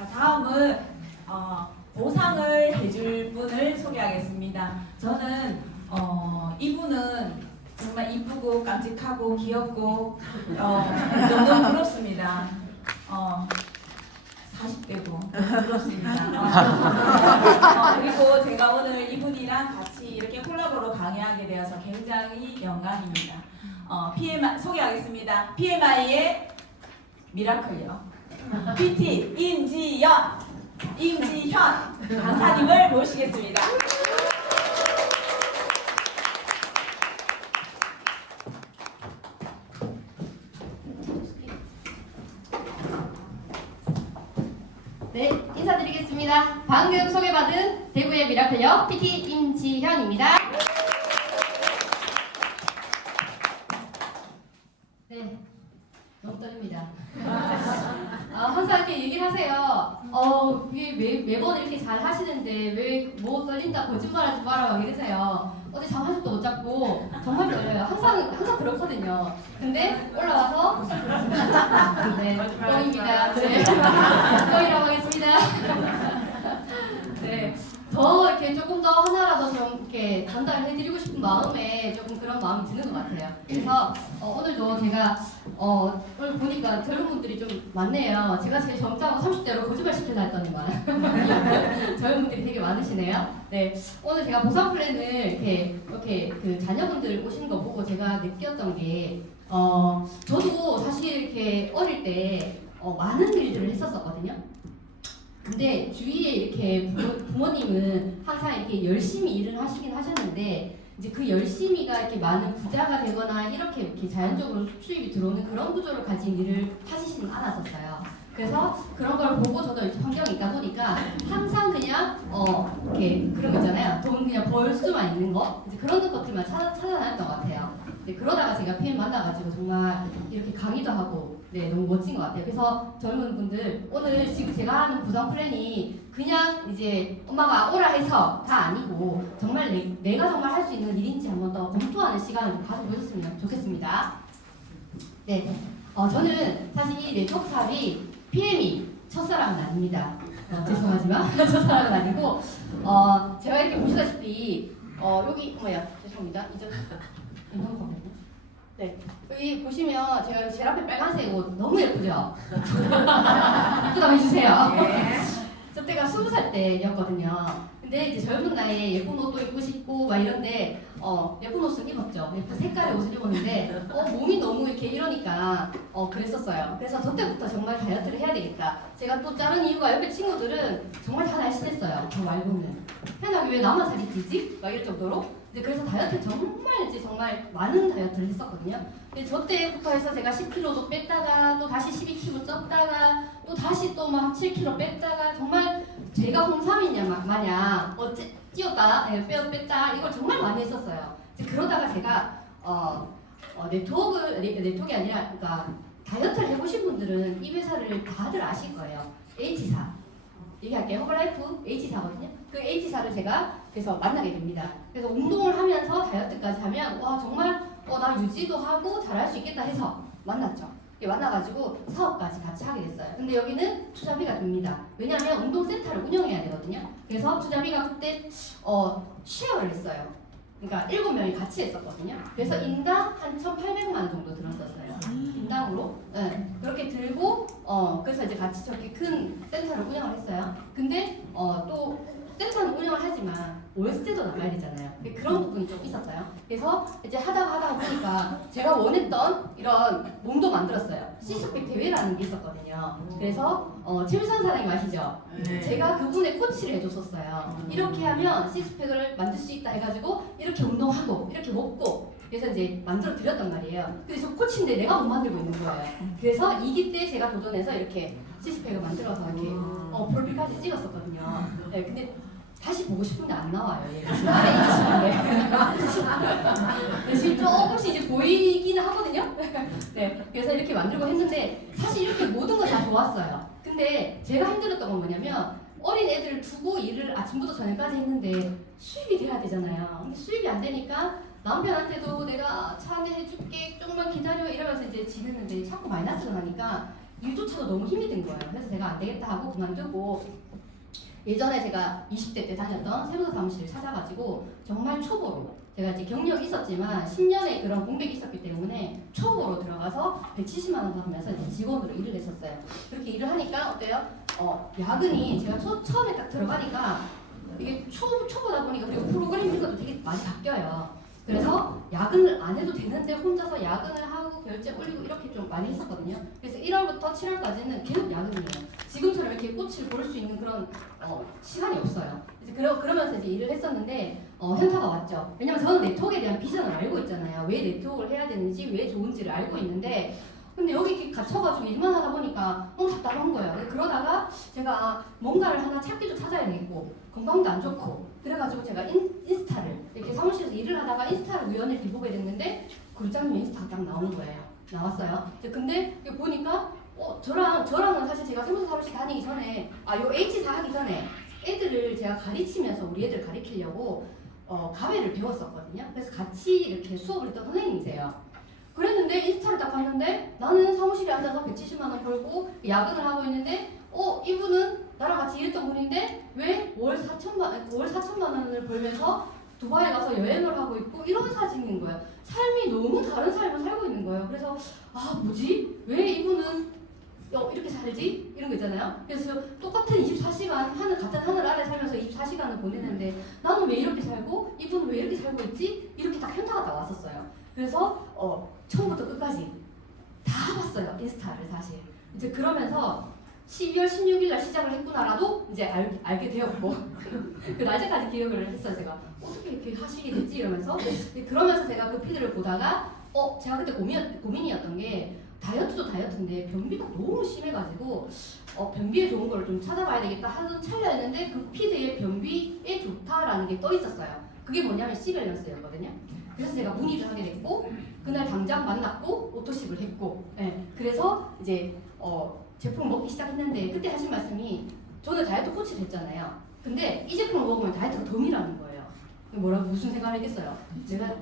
자, 다음은 보상을 해줄 분을 소개하겠습니다. 저는 이분은 정말 이쁘고 깜찍하고 귀엽고 너무 부럽습니다. 40대고 부럽습니다. 그리고 제가 오늘 이분이랑 같이 이렇게 콜라보로 강의하게 되어서 굉장히 영광입니다. PMI 소개하겠습니다. PMI의 미라클요. PT 임지현 강사님을 모시겠습니다. 네, 인사드리겠습니다. 방금 소개받은 대구의 미라클역 PT 임지현입니다. 네, 너무 떨립니다. 항상 이렇게 얘기를 하세요. 이게 매번 이렇게 잘 하시는데 왜 뭐 떨린다 거짓말하지 마라 막 이러세요. 어제 잠 한 줌도 못 잤고 정말 떨려요. 항상 그렇거든요. 근데 올라와서 네, 뻥입니다. 네, 뻥이라고 하겠습니다. 네, 더 이렇게 조금 더 하나라도 좀 이렇게 전달을 해드리고 싶은 마음에 조금 그런 마음이 드는 것 같아요. 그래서 오늘도 제가 오늘 보니까 젊은 분들이 좀 많네요. 제가 제일 젊다고 30대로 거짓말 시키려 했더니만 젊은 분들이 되게 많으시네요. 네, 오늘 제가 보상 플랜을 이렇게 그 자녀분들 오시는 거 보고 제가 느꼈던 게 저도 사실 이렇게 어릴 때 많은 일들을 했었거든요. 근데 주위에 이렇게 부모님은 항상 이렇게 열심히 일을 하시긴 하셨는데 이제 그 열심히가 이렇게 많은 부자가 되거나 이렇게 자연적으로 수입이 들어오는 그런 구조를 가진 일을 하시지는 않았었어요. 그래서 그런 걸 보고 저도 이제 환경이 있다 보니까 항상 그냥 이렇게 그런 거 있잖아요. 돈 그냥 벌 수만 있는 거 이제 그런 것들만 찾아다녔던 것 같아요. 네, 그러다가 제가 PM 만나가지고 정말 이렇게 강의도 하고 네, 너무 멋진 것 같아요. 그래서 젊은 분들 오늘 지금 제가 하는 보상 플랜이 그냥 이제 엄마가 오라 해서 다 아니고 정말 내가 정말 할 수 있는 일인지 한번 더 검토하는 시간을 좀 가져보셨으면 좋겠습니다. 네, 저는 사실 이 네트워크 사업이 PM이 첫사랑은 아닙니다. 죄송하지만 첫사랑은 아니고 제가 이렇게 보시다시피 여기 죄송합니다. 네, 여기 보시면 제가 제일 앞에 빨간색 옷 너무 예쁘죠? 예쁘다고 해주세요. 저 때가 20살 때였거든요. 근데 이제 젊은 나이에 예쁜 옷도 입고 싶고 막 이런데 예쁜 옷을 입었죠. 예쁜 색깔의 옷을 입었는데 몸이 너무 이렇게 이러니까 그랬었어요. 그래서 저 때부터 정말 다이어트를 해야 되겠다. 제가 또 다른 이유가 옆에 친구들은 정말 다 날씬했어요. 저 말고는. 현아가 왜 나만 살이 찌지? 막 이럴 정도로. 그래서 다이어트 정말 많은 다이어트를 했었거든요. 근데 저 때부터 해서 제가 10kg도 뺐다가 또 다시 12kg 쪘다가 또 다시 또 막 7kg 뺐다가 정말 제가 홍삼이냐 마냥 찌었다 뺐다 이걸 정말 많이 했었어요. 그러다가 제가 네트워크가 아니라 그러니까 다이어트를 해보신 분들은 이 회사를 다들 아실 거예요. H사 얘기할게요. 허블라이프 H사거든요. 그 H사를 제가 그래서 만나게 됩니다. 그래서 운동을 하면서 다이어트까지 하면 와 정말 나 유지도 하고 잘할 수 있겠다 해서 만났죠. 만나가지고 사업까지 같이 하게 됐어요. 근데 여기는 투자비가 듭니다. 왜냐하면 운동센터를 운영해야 되거든요. 그래서 투자비가 그때 쉐어를 했어요. 그러니까 7명이 같이 했었거든요. 그래서 인당 한 1,800만 원 정도 들었었어요. 인당으로. 네. 그렇게 들고 그래서 이제 같이 저렇게 큰 센터를 운영을 했어요. 근데 또 센터는 운영을 하지만 월세도 나가야 되잖아요. 그런 부분이 좀 있었어요. 그래서 이제 하다가 보니까 제가 원했던 이런 몸도 만들었어요. 시스펙 대회라는 게 있었거든요. 그래서 최민선 사장님 아시죠? 네. 제가 그분의 코치를 해줬었어요. 이렇게 하면 시스펙을 만들 수 있다 해가지고 이렇게 운동하고 이렇게 먹고 그래서 이제 만들어 드렸단 말이에요. 근데 저 코치인데 내가 못 만들고 있는 거예요. 그래서 2기 때 제가 도전해서 이렇게 시스펙을 만들어서 이렇게 볼빛까지 찍었었거든요. 네, 근데 다시 보고 싶은데 안 나와요. 얘가 지금 안에 있으신데 지금 조금씩 이제 보이기는 하거든요. 네, 그래서 이렇게 만들고 했는데 사실 이렇게 모든 거 다 좋았어요. 근데 제가 힘들었던 건 뭐냐면 어린 애들을 두고 일을 아침부터 저녁까지 했는데 수입이 돼야 되잖아요. 근데 수입이 안 되니까 남편한테도 내가 차 한잔 해줄게 조금만 기다려 이러면서 이제 지냈는데 자꾸 마이너스가 나니까 일조차도 너무 힘이 든 거예요. 그래서 제가 안 되겠다 하고 그만두고 예전에 제가 20대 때 다녔던 세무사 사무실을 찾아가지고 정말 초보로 제가 이제 경력이 있었지만 10년의 그런 공백이 있었기 때문에 초보로 들어가서 170만 원 받으면서 이제 직원으로 일을 했었어요. 그렇게 일을 하니까 어때요? 야근이 제가 처음에 딱 들어가니까 이게 초보다 보니까 그리고 프로그램 이런 것도 되게 많이 바뀌어요. 그래서 야근을 안 해도 되는데 혼자서 야근을 하고 결제 올리고 이렇게 좀 많이 했었거든요. 그래서 1월부터 7월까지는 계속 야근이에요. 지금처럼 이렇게 꽃을 볼 수 있는 그런 시간이 없어요. 이제 그러면서 이제 일을 했었는데 현타가 왔죠. 왜냐면 저는 네트워크에 대한 비전을 알고 있잖아요. 왜 네트워크를 해야 되는지, 왜 좋은지를 알고 있는데 근데 여기 이렇게 갇혀가지고 일만 하다 보니까 너무 답답한 거예요. 그러다가 제가 뭔가를 하나 찾기도 찾아야 되겠고 건강도 안 좋고 그래가지고 제가 인스타를 이렇게 사무실에서 일을 하다가 인스타를 우연히 보게 됐는데 그장면 인스타가 딱 나오는 거예요. 나왔어요. 근데 보니까 저랑은 사실 제가 세무사 사무실 다니기 전에 요 H4 하기 전에 애들을 제가 가르치면서 우리 애들 가르치려고 가회를 배웠었거든요. 그래서 같이 이렇게 수업을 했던 선생님이세요. 그랬는데 인스타를 딱 봤는데 나는 사무실에 앉아서 170만 원 벌고 야근을 하고 있는데 이분은 나랑 같이 일했던 분인데 왜 월 4천만 원을 벌면서 두바이에 가서 여행을 하고 있고 이런 사진인 거예요. 삶이 너무 다른 삶을 살고 있는 거예요. 그래서 뭐지? 왜 이분은 이렇게 살지? 이런 거 있잖아요. 그래서 똑같은 24시간 같은 하늘 아래 살면서 24시간을 보내는데 나는 왜 이렇게 살고 이분은 왜 이렇게 살고 있지? 이렇게 딱 현타가 딱 왔었어요. 그래서 처음부터 끝까지 다 봤어요. 인스타를 사실. 이제 그러면서 12월 16일 날 시작을 했구나라도 이제 알게 되었고 그 날짜까지 기억을 했어요. 제가 어떻게 이렇게 하시게 됐지 이러면서 그러면서 제가 그 피드를 보다가 제가 그때 고민이었던 게 다이어트도 다이어트인데 변비가 너무 심해가지고 변비에 좋은 걸 좀 찾아봐야 되겠다 하던 찰나였는데 그 피드에 변비에 좋다라는 게 떠 있었어요. 그게 뭐냐면 C밸런스였거든요. 그래서 제가 문의를 하게 됐고 그날 당장 만났고 오토십을 했고 그래서 이제 제품을 먹기 시작했는데 그때 하신 말씀이 저는 다이어트 코치를 했잖아요. 근데 이 제품을 먹으면 다이어트가 덤이라는 거예요. 무슨 생각을 했겠어요? 제가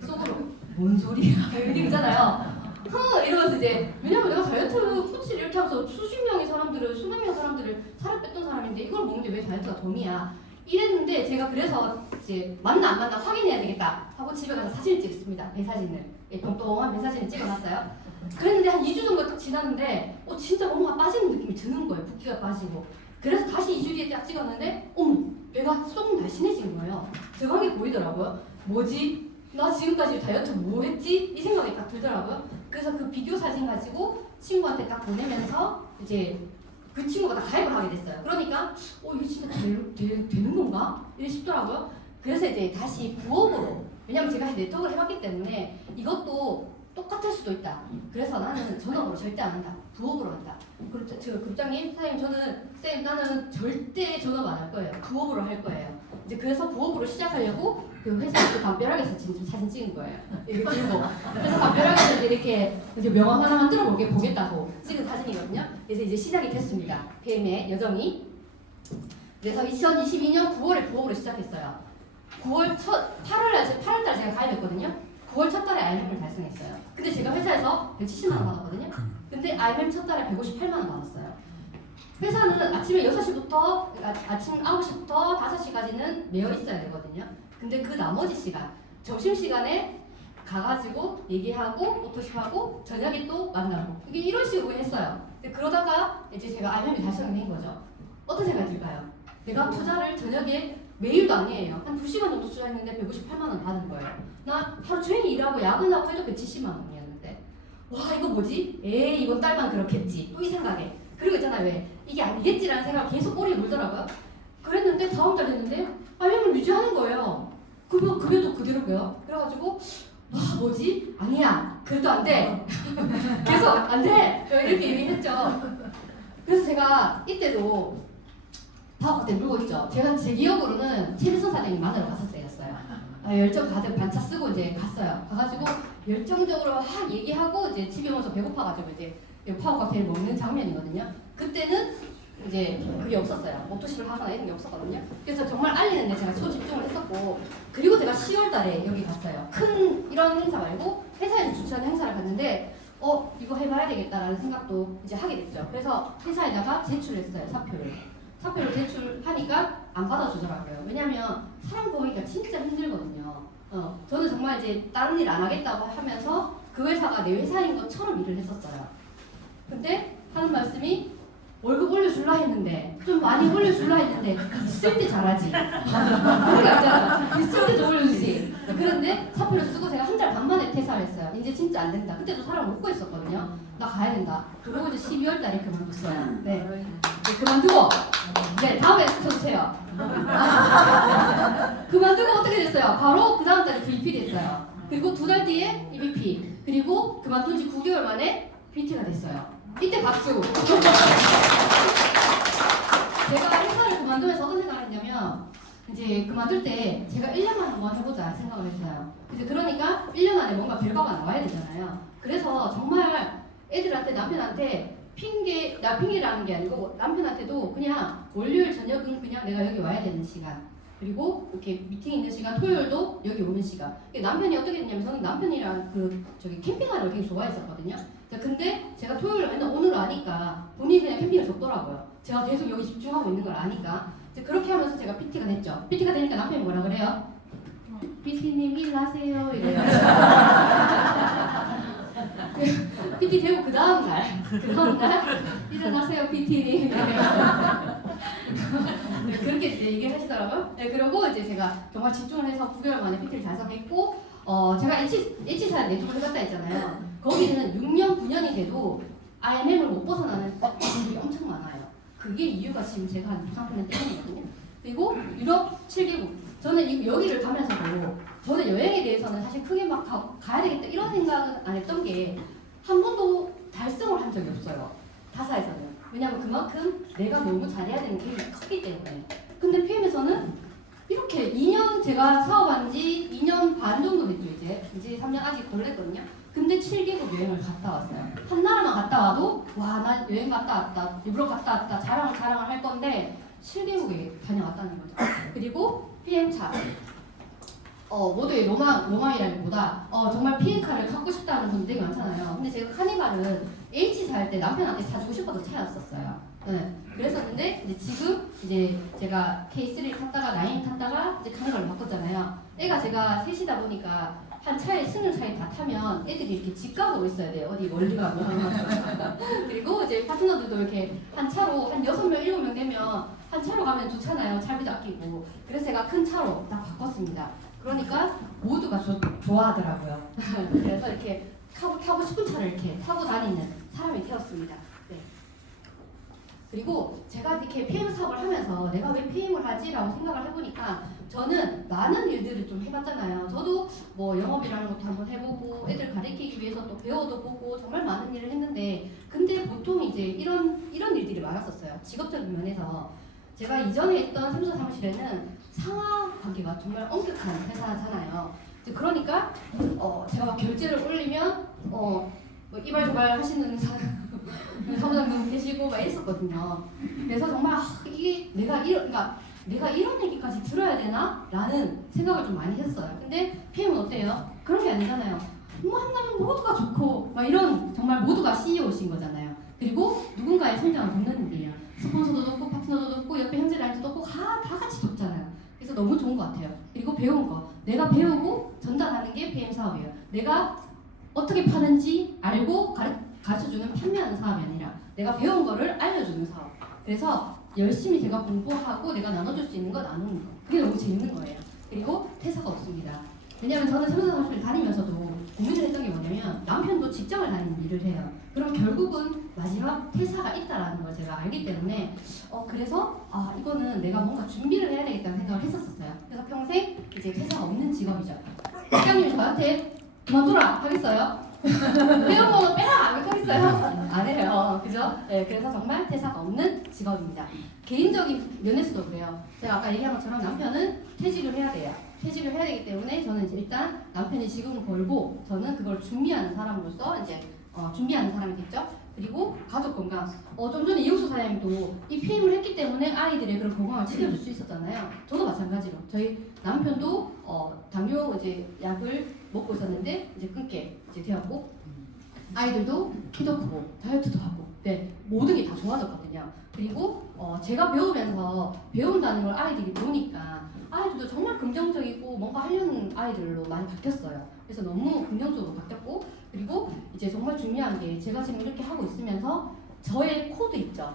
속으로 뭔 소리야 이러잖아요. 이러면서 이제 왜냐면 내가 다이어트 코치를 이렇게 하면서 수십 명의 사람들을 살을 뺐던 사람인데 이걸 먹는데 왜 다이어트가 덤이야 이랬는데 제가 그래서 이제 맞나 안 맞나 확인해야 되겠다 하고 집에 가서 사진을 찍었습니다. 배사진을 똥똥한 배사진을 찍어놨어요. 그랬는데 한 2주 정도 지났는데 진짜 뭔가 빠지는 느낌이 드는 거예요. 붓기가 빠지고. 그래서 다시 2주 뒤에 딱 찍었는데 배가 쏙 날씬해진 거예요. 제가 한 게 보이더라고요. 뭐지? 나 지금까지 다이어트 뭐 했지? 이 생각이 딱 들더라고요. 그래서 그 비교 사진 가지고 친구한테 딱 보내면서 이제 그 친구가 다 가입을 하게 됐어요. 그러니까 이게 진짜 되는 건가? 이래 싶더라고요. 그래서 이제 다시 부업으로 왜냐면 제가 네트워크를 해봤기 때문에 이것도 똑같을 수도 있다. 그래서 나는 전업으로 절대 안 한다. 부업으로 한다. 그리고 제가 급장님, 사장님 저는 쌤 나는 절대 전업 안 할 거예요. 부업으로 할 거예요. 이제 그래서 부업으로 시작하려고 그 회사에서 담벼락에서 지금 사진 찍은 거예요. 이렇게 들고. 그래서 담벼락에서 이렇게 이제 명함 하나 만들어 보겠다고 찍은 사진이거든요. 그래서 이제 시작이 됐습니다. PM의 여정이. 그래서 2022년 9월에 부업으로 시작했어요. 8월달 제가 가입했거든요. 9월 첫 달에 IMM을 달성했어요. 근데 제가 회사에서 170만 원 받았거든요. 근데 IMM 첫 달에 158만 원 받았어요. 회사는 아침에 6시부터 아침 9시부터 5시까지는 매여 있어야 되거든요. 근데 그 나머지 시간 점심시간에 가가지고 얘기하고 오토십하고 저녁에 또 만나고 이게 이런 식으로 했어요. 그러다가 이제 제가 IMM이 달성이 된 거죠. 어떤 생각이 들까요? 내가 투자를 저녁에 매일도 아니에요. 한 2시간 정도 투자했는데 158만 원 받은 거예요. 나 하루 종일 일하고 야근하고 해도 170만 원이었는데 와 이거 뭐지? 이번 달만 그렇겠지. 또 이 생각에 그리고 있잖아요. 왜 이게 아니겠지라는 생각이 계속 꼬리에 물더라고요. 그랬는데 다음 달 됐는데 IMM을 유지하는 거예요. 급여도 그대로고요. 그래가지고 와 뭐지? 아니야 그래도 안 돼. 계속 안 돼. 이렇게 얘기했죠. 그래서 제가 이때도 파업 때 물고 있죠. 제가 제 기억으로는 최대선 사장님 만나러 갔을 때였어요. 열정 가득 반차 쓰고 이제 갔어요. 가가지고 열정적으로 얘기하고 이제 집에 오면서 배고파가지고 이제 파워 카페를 먹는 장면이거든요. 그때는 이제 그게 없었어요. 오토십을 하거나 이런 게 없었거든요. 그래서 정말 알리는데 제가 초집중을 했었고 그리고 제가 10월 달에 여기 갔어요. 큰 이런 행사 말고 회사에서 주최하는 행사를 갔는데 이거 해봐야 되겠다라는 생각도 이제 하게 됐죠. 그래서 회사에다가 제출했어요, 사표를. 사표를 제출하니까 안 받아주더라고요. 왜냐면 사람 보기가 진짜 힘들거든요. 저는 정말 이제 다른 일 안 하겠다고 하면서 그 회사가 내 회사인 것처럼 일을 했었어요. 근데 하는 말씀이 월급 올려줄라 했는데 좀 많이 올려줄라 했는데 있을 때 잘하지. 그게 아니잖아. 있을 때 좀 올려주지. 그런데 사표를 쓰고 제가 한 달 반 만에 퇴사를 했어요. 이제 진짜 안 된다. 그때도 사람 못 구했었거든요. 나 가야 된다. 그리고 이제 12월 달에 그만뒀어요. 네. 그만두고 네 다음에 쳐주세요. 그만두고 어떻게 됐어요? 바로 그 다음 달에 VP 됐어요. 그리고 2달 뒤에 EVP. 그리고 그만둔 지 9개월 만에 PT가 됐어요. 이때 박수. 제가 회사를 그만두면서 어떤 생각을 했냐면 이제 그만둘 때 제가 1년만 한번 해보자 생각을 했어요. 이제 그러니까 1년 안에 뭔가 결과가 나와야 되잖아요. 그래서 정말 애들한테 남편한테 핑계라는 게 아니고 남편한테도 그냥 월요일 저녁은 그냥 내가 여기 와야 되는 시간, 그리고 이렇게 미팅 있는 시간, 토요일도 여기 오는 시간. 남편이 어떻게 됐냐면 저는 남편이랑 캠핑하는 걸 되게 좋아했었거든요. 근데 제가 토요일에 맨날 오늘 아니까 본인이 그냥 캠핑을 줬더라고요. 제가 계속 여기 집중하고 있는 걸 아니까. 그렇게 하면서 제가 PT가 됐죠. PT가 되니까 남편이 뭐라 그래요? PT님 일하세요 이래요. PT 되고 그 다음날 일어나세요 PT님 그렇게 이제 얘기를 하시더라고요. 네, 그리고 이제 제가 정말 집중을 해서 9개월 만에 PT를 달성했고 제가 H사 네트워크 해봤다 했잖아요. 거기는 6년, 9년이 돼도 IMM을 못 벗어나는 분들이 엄청 많아요. 그게 이유가 지금 제가 한 부상편을 때문이거든요. 그리고 유럽 7개국. 저는 여기를 가면서도 저는 여행에 대해서는 사실 크게 막 가야 되겠다 이런 생각은 안 했던 게 한 번도 달성을 한 적이 없어요. 타사에서는. 왜냐면 그만큼 내가 너무 잘해야 되는 계획이 컸기 때문에. 근데 PM에서는 이렇게 2년 제가 사업한 지 2년 반 정도 됐죠 이제 3년 아직 덜 됐거든요. 근데 7개국 여행을 갔다 왔어요. 한 나라만 갔다 와도 와 나 여행 갔다 왔다 유럽 갔다 왔다 자랑을 할 건데 7개국에 다녀왔다는 거죠. 그리고 PM차 모두의 로망이라기보다 정말 PM카를 갖고 싶다는 분들 되게 많잖아요. 근데 제가 카니발은 H사 할 때 남편한테 사주고 싶어서 차였었어요. 네. 그랬었는데 지금 제가 K3 탔다가 9 탔다가 이제 카니발로 바꿨잖아요. 애가 제가 셋이다 보니까 한 차에 승용 차에 다 타면 애들이 이렇게 직각으로 있어야 돼요. 어디 멀리 가면. 그리고 이제 파트너들도 이렇게 한 차로 한 6명, 7명 되면 한 차로 가면 좋잖아요. 차비도 아끼고. 그래서 제가 큰 차로 딱 바꿨습니다. 그러니까 모두가 좋아하더라고요. 그래서 이렇게 타고 싶은 차를 이렇게 타고 다니는 사람이 되었습니다. 네. 그리고 제가 이렇게 PM 사업을 하면서 내가 왜 PM을 하지라고 생각을 해보니까 저는 많은 일들을 좀 해봤잖아요. 저도 뭐 영업이라는 것도 한번 해보고 애들 가르치기 위해서 또 배워도 보고 정말 많은 일을 했는데 근데 보통 이제 이런 일들이 많았었어요. 직업적인 면에서 제가 이전에 있던 사무소 사무실에는 상하 관계가 정말 엄격한 회사잖아요. 그러니까 제가 막 결제를 올리면 뭐 이발저발 하시는 사무장님 계시고 막 이랬었거든요. 그래서 정말 이게 내가 이런 얘기까지 들어야 되나? 라는 생각을 좀 많이 했어요. 근데 PM은 어때요? 그런 게 아니잖아요. 뭐 한다면 모두가 좋고 막 이런 정말 모두가 CEO신 거잖아요. 그리고 누군가의 성장을 돕는 일이에요. 스폰서도 돕고 파트너도 돕고 옆에 현재 라인도 돕고 다 같이 돕잖아요. 그래서 너무 좋은 것 같아요. 그리고 배운 거 내가 배우고 전달하는 게 PM 사업이에요. 내가 어떻게 파는지 알고 가르쳐주는 판매하는 사업이 아니라 내가 배운 거를 알려주는 사업. 그래서 열심히 제가 공부하고 내가 나눠줄 수 있는 거 나누는 거. 그게 너무 재밌는 거예요. 그리고 퇴사가 없습니다. 왜냐면 저는 세무사무실 다니면서도 고민을 했던 게 뭐냐면 남편도 직장을 다니는 일을 해요. 그럼 결국은 마지막 퇴사가 있다라는 걸 제가 알기 때문에 그래서 이거는 내가 뭔가 준비를 해야 되겠다는 생각을 했었어요. 그래서 평생 이제 퇴사가 없는 직업이죠. 직장님이 저한테 그만둬라 하겠어요? 배운 거는 빼라! 이렇게 하겠어요? 안 해요. 그죠? 네, 그래서 정말 퇴사가 없는 직업입니다. 개인적인 면에서도 그래요. 제가 아까 얘기한 것처럼 남편은 퇴직을 해야 돼요. 퇴직을 해야 되기 때문에 저는 이제 일단 남편이 지금은 벌고 저는 그걸 준비하는 사람으로서 이제 준비하는 사람이겠죠. 그리고 가족 건강. 좀 전에 이옥수 사장님도 이 PM을 했기 때문에 아이들의 그런 건강을 지켜줄 수 있었잖아요. 저도 마찬가지로 저희 남편도 당뇨 이제 약을 먹고 있었는데 이제 끊게 이제 되었고 아이들도 키도 크고 다이어트도 하고 네 모든 게 다 좋아졌거든요. 그리고 제가 배운다는 걸 아이들이 보니까 아이들도 정말 긍정적이고 뭔가 하려는 아이들로 많이 바뀌었어요. 그래서 너무 긍정적으로 바뀌었고 그리고 이제 정말 중요한 게 제가 지금 이렇게 하고 있으면서 저의 코드 있죠.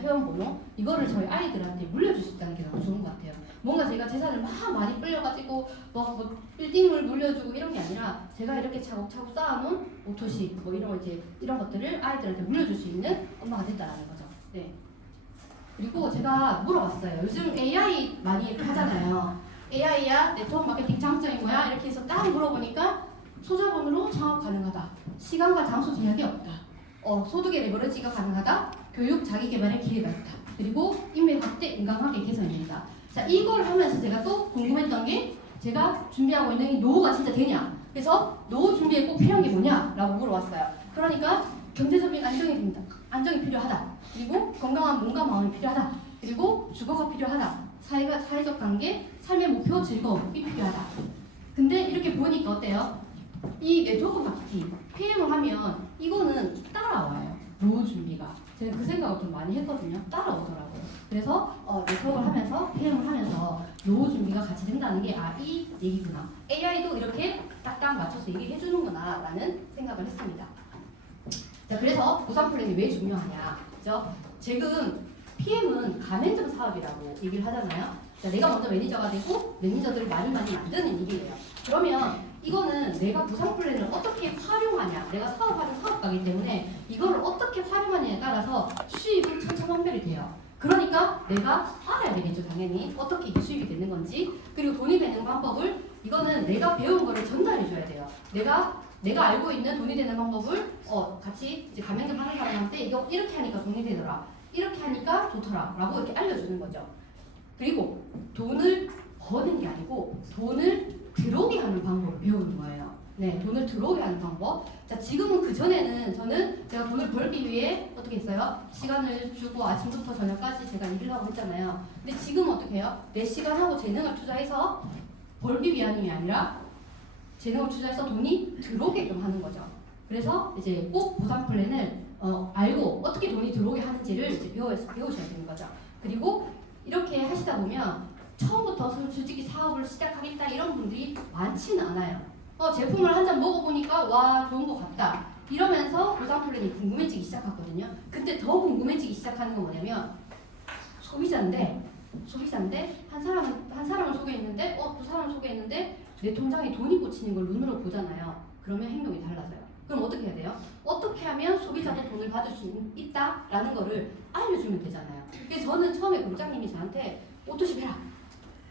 회원번호 이거를 저희 아이들한테 물려줄 수 있다는 게 너무 좋은 것 같아요. 뭔가 제가 재산을 막 많이 불려가지고 뭐 빌딩을 물려주고 이런 게 아니라 제가 이렇게 차곡차곡 쌓아놓은 오토식 뭐 이런 것들을 아이들한테 물려줄 수 있는 엄마가 됐다라는 거죠. 네. 그리고 제가 물어봤어요. 요즘 AI 많이 하잖아요. AI야 네트워크 마케팅 장점이 뭐야? 이렇게 해서 딱 물어보니까 소자본으로 창업 가능하다. 시간과 장소 제약이 없다. 소득의 레버리지가 가능하다. 교육 자기개발의 기회가 있다. 그리고 인맥 확대 인간관계 개선이 된다. 자, 이걸 하면서 제가 또 궁금했던 게 제가 준비하고 있는 이 노후가 진짜 되냐? 그래서 노후 준비에 꼭 필요한 게 뭐냐? 라고 물어봤어요. 그러니까 경제적인 안정이 된다. 안정이 필요하다. 그리고 건강한 몸과 마음이 필요하다. 그리고 주거가 필요하다. 사회적 관계, 삶의 목표, 즐거움이 필요하다. 근데 이렇게 보니까 어때요? 이 네트워크 마케팅, PM을 하면 이거는 따라와요. 노후 준비가. 제가 그 생각을 좀 많이 했거든요. 따라오더라고요. 그래서 네트워크를 하면서 PM을 하면서 노후 준비가 같이 된다는 게 이 얘기구나. AI도 이렇게 딱딱 맞춰서 얘기해 주는구나 라는 생각을 했습니다. 자, 그래서 보상 플랜이 왜 중요하냐? 그죠? 지금 PM은 가맹점 사업이라고 얘기를 하잖아요. 자, 내가 먼저 매니저가 되고 매니저들을 많이 만드는 일이에요. 그러면 이거는 내가 보상 플랜을 어떻게 활용하냐. 내가 사업하는 사업가이기 때문에 이거를 어떻게 활용하냐에 따라서 수입은 천차만별이 돼요. 그러니까 내가 알아야 되겠죠, 당연히. 어떻게 이게 수입이 되는 건지. 그리고 돈이 되는 방법을 이거는 내가 배운 거를 전달해 줘야 돼요. 내가 알고 있는 돈이 되는 방법을 같이 이제 가맹점 하는 사람한테 이거 이렇게 하니까 돈이 되더라. 이렇게 하니까 좋더라. 라고 이렇게 알려주는 거죠. 그리고 돈을 버는 게 아니고 돈을 들어오게 하는 방법을 배우는 거예요. 네, 돈을 들어오게 하는 방법. 자, 지금은 그전에는 제가 돈을 벌기 위해 어떻게 했어요? 시간을 주고 아침부터 저녁까지 제가 일을 하고 했잖아요. 근데 지금은 어떻게 해요? 내 시간하고 재능을 투자해서 벌기 위함이 아니라 재능을 투자해서 돈이 들어오게 좀 하는 거죠. 그래서 이제 꼭 보상 플랜을 알고 어떻게 돈이 들어오게 하는지를 이제 배우셔야 되는 거죠. 그리고 이렇게 하시다 보면 처음부터 솔직히 사업을 시작하겠다 이런 분들이 많지는 않아요. 제품을 한 잔 먹어보니까 와 좋은 것 같다 이러면서 보상 플랜이 궁금해지기 시작하거든요. 근데 더 궁금해지기 시작하는 건 뭐냐면 소비자인데 한 사람을 소개했는데 두 사람을 소개했는데 내 통장에 돈이 꽂히는 걸 눈으로 보잖아요. 그러면 행동이 달라져요. 그럼 어떻게 해야 돼요? 어떻게 하면 소비자도 돈을 받을 수 있다라는 거를 알려주면 되잖아요. 그래서 저는 처음에 공장님이 저한테 오토십 해라.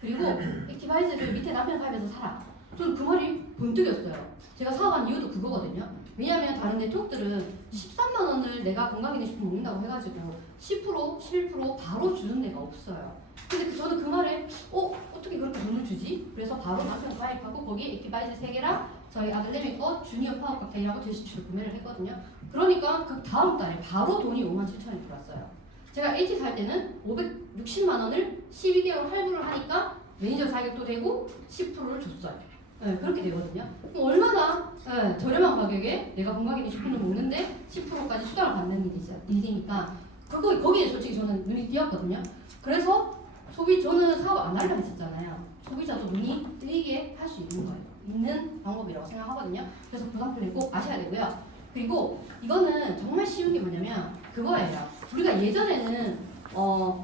그리고 액티바이즈를 밑에 남편 가면서 사라. 저는 그 말이 번뜩였어요. 제가 사업한 이유도 그거거든요. 왜냐하면 다른 네트워크들은 13만 원을 내가 건강기능식품 먹는다고 해가지고 10%, 11% 바로 주는 데가 없어요. 근데 저는 그 말에 어떻게 그렇게 돈을 주지? 그래서 바로 남편 가입하고 거기 액티바이즈 3개랑 저희 아들내미 거 주니어 파워 칵테일하고 제시추를 구매를 했거든요. 그러니까 그 다음 달에 바로 돈이 57,000원이 들어왔어요. 제가 LG 살 때는 560만 원을 12개월 할부를 하니까 매니저 자격도 되고 10%를 줬어요. 네, 그렇게 되거든요. 그럼 얼마나 저렴한 가격에 내가 건강기능식품을 먹는데 10%까지 수당을 받는 일이니까 거기에 솔직히 저는 눈이 띄었거든요. 그래서 저는 사업 안 하려고 했었잖아요. 소비자도 눈이 뜨이게 할 수 있는 거예요. 있는 방법이라고 생각하거든요. 그래서 보상 플랜 꼭 아셔야 되고요. 그리고 이거는 정말 쉬운 게 뭐냐면 그거예요. 우리가 예전에는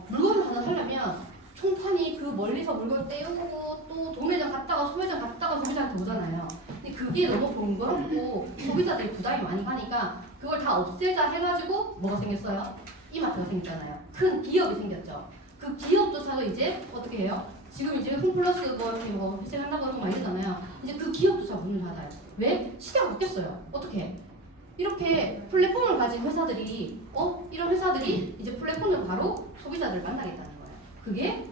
물건을 하나 사려면 총판이 그 멀리서 물건 떼우고 또 도매점 갔다가 소매점 갔다가 소비자한테 오잖아요. 근데 그게 너무 번거롭고 소비자들이 부담이 많이 가니까 그걸 다 없애자 해가지고 뭐가 생겼어요? 이마트가 생겼잖아요. 큰 기업이 생겼죠. 그 기업조차도 이제 어떻게 해요? 지금 이제 홈플러스 뭐 회생한다고 하는 거 많이 되잖아요. 이제 그 기업조차 문을 닫아요. 왜? 시대가 바뀌었어요. 어떻게? 이렇게 플랫폼을 가진 회사들이 이런 회사들이 이제 플랫폼으로 바로 소비자들을 만나겠다는 거예요. 그게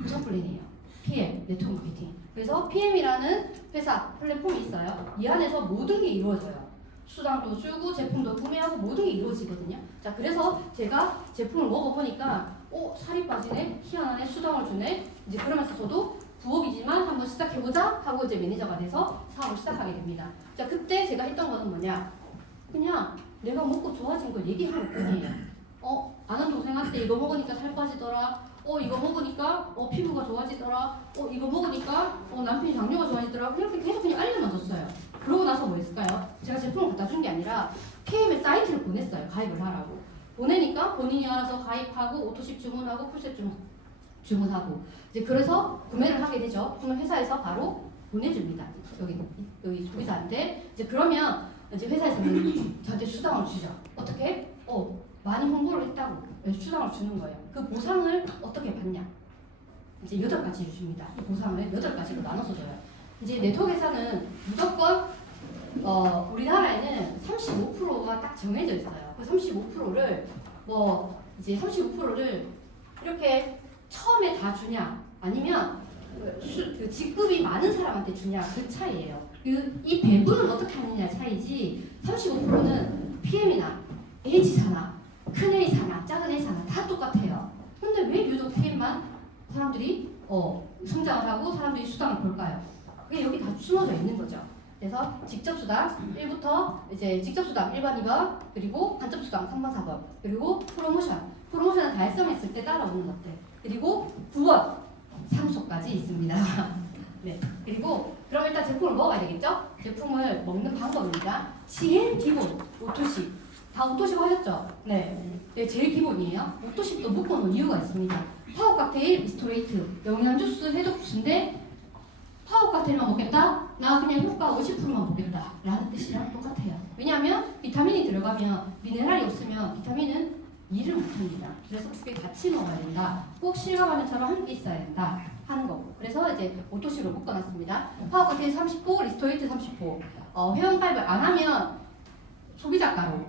보상 플랜이에요. PM, 네트워크 마케팅. 그래서 PM이라는 회사 플랫폼이 있어요. 이 안에서 모든 게 이루어져요. 수당도 주고 제품도 구매하고 모든 게 이루어지거든요. 자, 그래서 제가 제품을 먹어보니까 살이 빠지네, 희한하네, 수당을 주네. 이제 그러면서 저도 부업이지만 한번 시작해보자 하고 이제 매니저가 돼서 사업을 시작하게 됩니다. 자, 그때 제가 했던 거는 뭐냐? 그냥 내가 먹고 좋아진 걸 얘기하는 뿐이에요. 아는 동생한테 이거 먹으니까 살 빠지더라. 이거 먹으니까 피부가 좋아지더라. 이거 먹으니까 남편이 당뇨가 좋아지더라. 이렇게 계속 그냥 알려만 줬어요. 그러고 나서 뭐 했을까요? 제가 제품을 갖다 준 게 아니라 KM의 사이트를 보냈어요. 가입을 하라고. 보내니까 본인이 알아서 가입하고 오토십 주문하고 풀셋 주문하고 이제 그래서 구매를 하게 되죠. 그러면 회사에서 바로 보내줍니다. 여기 소비자한테 이제 그러면 이제 회사에서는 저한테 수당을 주죠. 어떻게? 많이 홍보를 했다고 수당을 주는 거예요. 그 보상을 어떻게 받냐? 이제 8가지를 줍니다. 이 보상을 8가지로 나눠서 줘요. 이제 네트워크 회사는 무조건 우리나라에는 35%가 딱 정해져 있어요. 그 35%를 이제 35%를 이렇게 처음에 다 주냐 아니면 그 직급이 많은 사람한테 주냐 그 차이예요. 이 배분은 어떻게 하느냐 차이지 35%는 PM이나 H사나 큰 A사나 작은 A사나 다 똑같아요. 근데 왜 유독 PM만 사람들이 성장을 하고 사람들이 수당을 볼까요? 그게 여기 다 숨어져 있는 거죠. 그래서 직접 수당 1부터 이제 직접 수당 1번, 2번 그리고 간접 수당 3번, 4번 그리고 프로모션은 달성했을 때 따라오는 것들 그리고 9원 상속까지 있습니다. 네 그리고 그럼 일단 제품을 먹어야 되겠죠? 제품을 먹는 방법입니다. 제일 기본 오토십 다 오토십 하셨죠? 네 제일 기본이에요. 오토십도 묶어놓은 이유가 있습니다. 파워 칵테일, 스토레이트, 영양 주스, 해독 주스인데 파워 칵테일만 먹겠다? 나 그냥 효과 50%만 먹겠다 라는 뜻이랑 똑같아요. 왜냐하면 비타민이 들어가면 미네랄이 없으면 비타민은 일을 못합니다. 그래서 두 개 같이 먹어야 된다. 꼭 실감하면처럼 함께 있어야 된다 하는 거고. 그래서 이제 오토시로 묶어놨습니다. 파워 칵테일 30포, 리스토레이트 30포. 회원 가입을 안 하면 소비자가로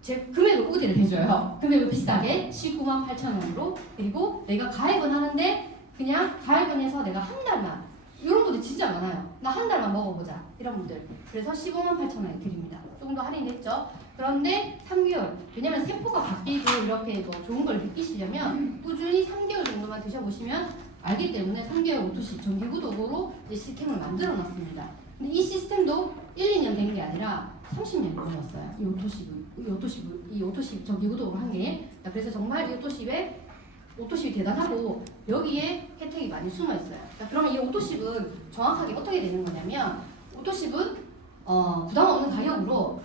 제 금액을 우대를 해줘요. 금액을 비싸게 198,000원으로 그리고 내가 가입은 하는데 그냥 가입은 해서 내가 한 달만 이런 분들 진짜 많아요. 나 한 달만 먹어보자 이런 분들 그래서 158,000원에 드립니다. 조금 더 할인됐죠. 그런데 3개월 왜냐면 세포가 바뀌고 이렇게 좋은 걸 느끼시려면 꾸준히 3개월 정도만 드셔보시면 알기 때문에 3개월 오토십 정기구독으로 이제 시스템을 만들어놨습니다. 근데 이 시스템도 1, 2년 된 게 아니라 30년이 넘었어요. 이 오토십 정기구독을 한 게. 그래서 정말 이 오토십이 대단하고 여기에 혜택이 많이 숨어 있어요. 그러면 이 오토십은 정확하게 어떻게 되는 거냐면 오토십은 부담 없는 가격으로